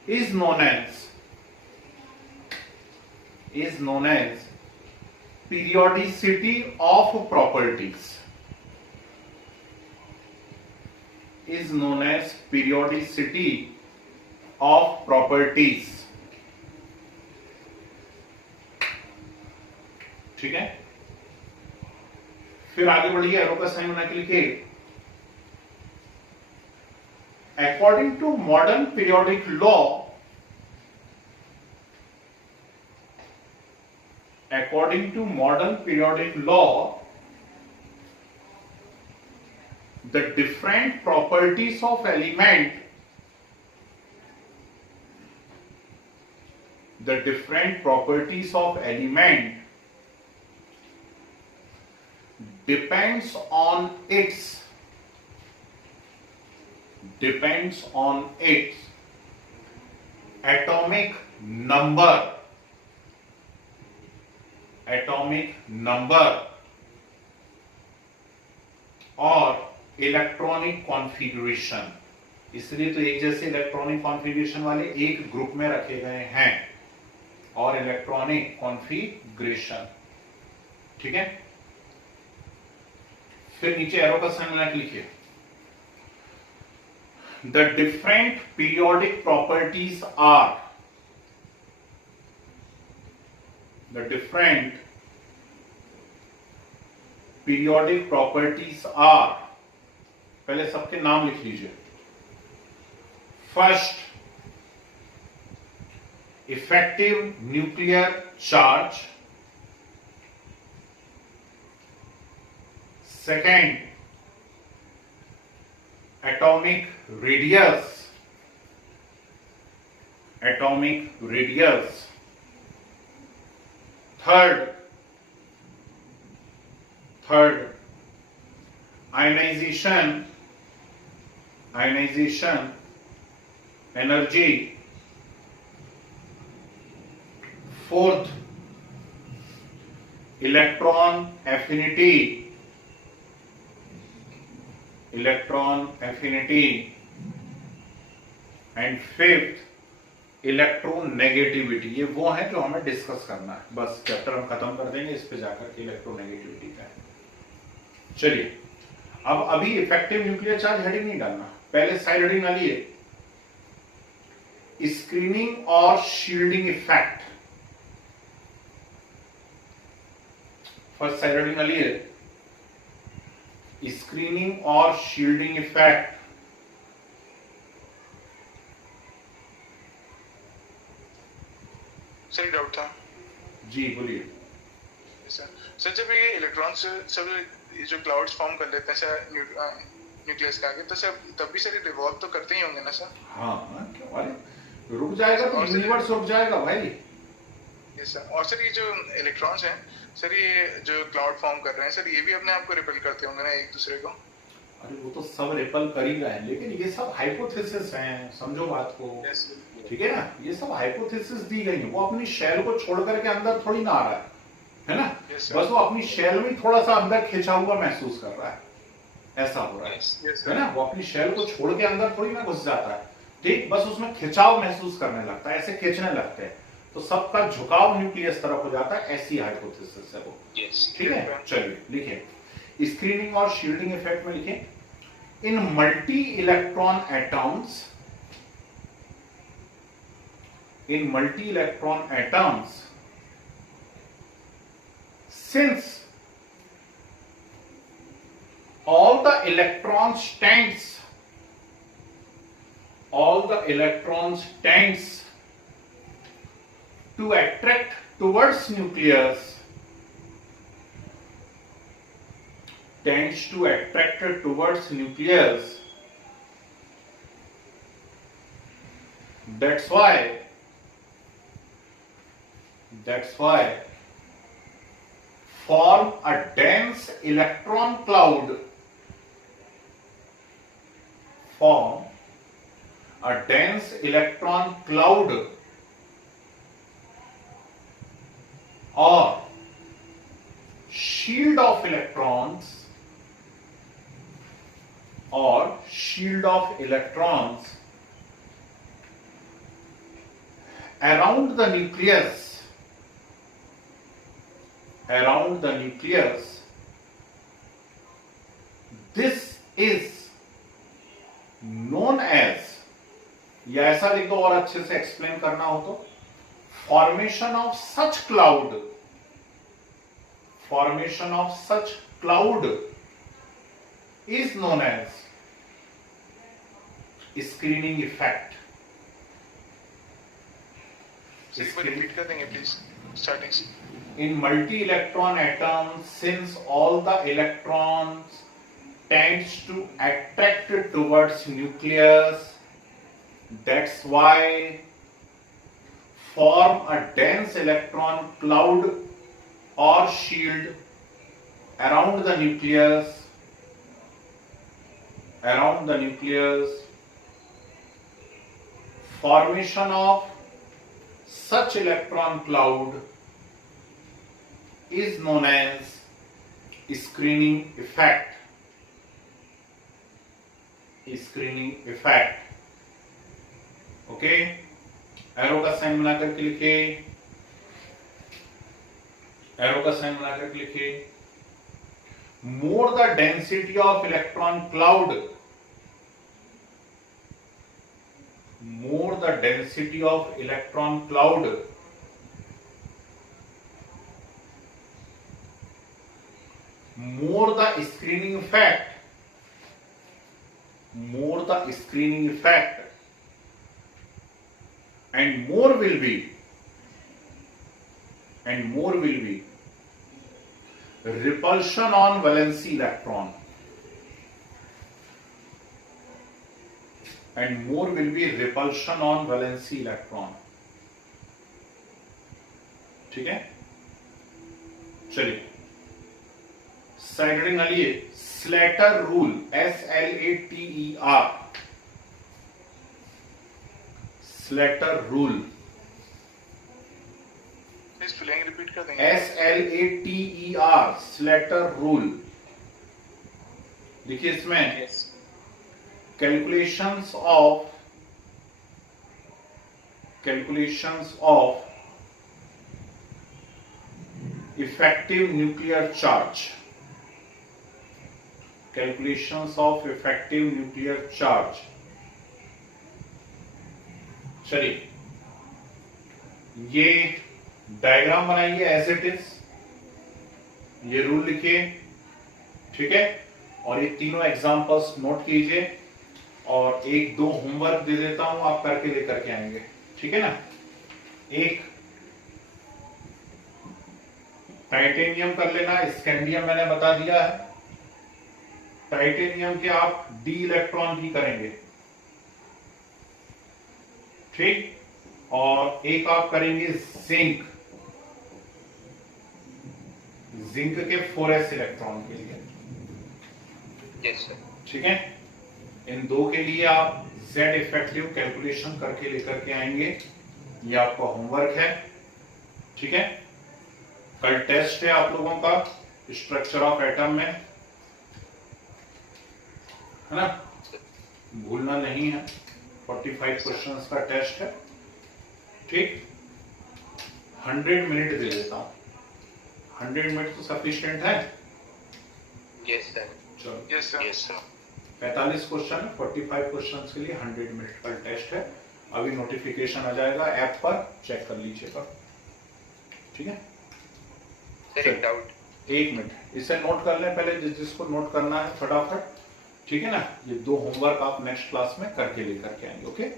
is known as periodicity of properties, is known as periodicity of properties। ठीक है, फिर आगे बढ़िए, arrow का sign बना के लिखिए, according to modern periodic law, according to modern periodic law, the different properties of element, the different properties of element depends on its atomic number, और इलेक्ट्रॉनिक कॉन्फ़िगरेशन। इसलिए तो एक जैसे इलेक्ट्रॉनिक कॉन्फ़िगरेशन वाले एक ग्रुप में रखे गए हैं, और इलेक्ट्रॉनिक कॉन्फ़िगरेशन, ठीक है। फिर नीचे एरो का साइन लगा के लिखिए, the different periodic properties are, the different periodic properties are, पहले सबके नाम लिख लीजिए। First, effective nuclear charge, second, atomic radius, third, ionization energy, fourth, electron affinity, and fifth electronegativity. ये वो है जो हमें डिस्कस करना है, बस चैप्टर हम खत्म कर देंगे, इस पे जाकर के इलेक्ट्रोनेगेटिविटी का है। चलिए अब अभी इफेक्टिव न्यूक्लियर चार्ज हेडिंग नहीं डालना, पहले साइड हेडिंग डालिए, स्क्रीनिंग और shielding effect. First side heading डालिए, स्क्रीनिंग और शील्डिंग इफेक्ट। सही डाउट था जी बोलिए सर। जब ये इलेक्ट्रॉन सब ये जो क्लाउड्स फॉर्म कर लेते हैं सर न्यूक्लियस के आगे, तो सर तब भी सर रिवॉल्व तो करते ही होंगे ना सर? हाँ क्यों, अरे रुक जाएगा तो यूनिवर्स रुक जाएगा भाई, यस सर। और सर ये जो इलेक्ट्रॉन्स हैं सर, ये जो क्लाउड फॉर्म कर रहे हैं सर, ये भी अपने आप को रिपेल करते होंगे ना एक दूसरे को? अरे वो तो सब रिपल कर ही रहा है, लेकिन ये सब हाइपोथेसिस हैं, समझो बात को। यस ठीक है ना, ये सब हाइपोथेसिस दी गई है, वो अपनी शेल को छोड़ करके अंदर थोड़ी ना आ रहा है ना। Yes, sir. बस वो अपनी शेल में थोड़ा सा अंदर खिंचा हुआ महसूस कर रहा है, ऐसा हो रहा है। Yes, sir. है ना, वो अपनी शेल को छोड़ के अंदर थोड़ी ना घुस जाता है, ठीक, बस उसमें खिंचाव महसूस करने लगता है, ऐसे खींचने लगते हैं, तो सबका झुकाव न्यूक्लियस तरफ हो जाता है, ऐसी हाइपोथेसिस है वो। ठीक है, चलिए लिखिए स्क्रीनिंग और शील्डिंग इफेक्ट में लिखिए, in multi electron atoms, in multi-electron atoms, since all the electrons tends to attract towards nucleus, that's why form a dense electron cloud, or shield of electrons around the nucleus, this is known as, या ऐसा लिख दो और अच्छे से explain करना हो तो, formation of such cloud is known as screening effect. Sir एक बार रिपीट कर देंगे प्लीज स्टार्टिंग से? In multi-electron atoms, since all the electrons tends to attract towards nucleus, that's why form a dense electron cloud or shield around the nucleus, formation of such electron cloud is known as screening effect. Okay, arrow का sign बना करके लिखे, more the density of electron cloud, more the screening effect, and more will be repulsion on valency electron, ठीक है। चलिए side heading डालिए, Slater rule, SLATER, Slater rule, please spelling repeat कर देंगे? SLATER, Slater rule. देखिए इसमें calculations of effective nuclear charge, चलिए ये डायग्राम बनाइए एज इट इज, ये रूल लिखिए, ठीक है, और ये तीनों एग्जांपल्स नोट कीजिए, और एक दो होमवर्क दे देता हूं, आप करके लेकर के आएंगे, ठीक है ना। एक टाइटेनियम कर लेना, स्कैंडियम मैंने बता दिया है, टाइटेनियम के आप डी इलेक्ट्रॉन की करेंगे, ठीक, और एक आप करेंगे जिंक, जिंक के 4s इलेक्ट्रॉन के लिए। Yes sir. ठीक है, इन दो के लिए आप Z इफेक्टिव कैलकुलेशन करके लेकर के आएंगे, ये आपका होमवर्क है। ठीक है, कल टेस्ट है आप लोगों का स्ट्रक्चर ऑफ एटम में, है ना, भूलना नहीं है। 45 क्वेश्चंस का टेस्ट है। ठीक, 100 मिनट दे देता हूं। 100 मिनट तो सफिशिएंट है। Yes sir. चलो, yes sir. Yes sir. 45 question है, 45 क्वेश्चंस के लिए 100 मिनट का टेस्ट है। अभी नोटिफिकेशन आ जाएगा ऐप पर, चेक कर लीजिएगा। ठीक है सर एक डाउट। 1 मिनट इसे नोट कर लें पहले, जिसको नोट करना है फटाफट। ठीक है ना, ये 2 होमवर्क आप नेक्स्ट क्लास में करके लेकर के आएंगे। ओके।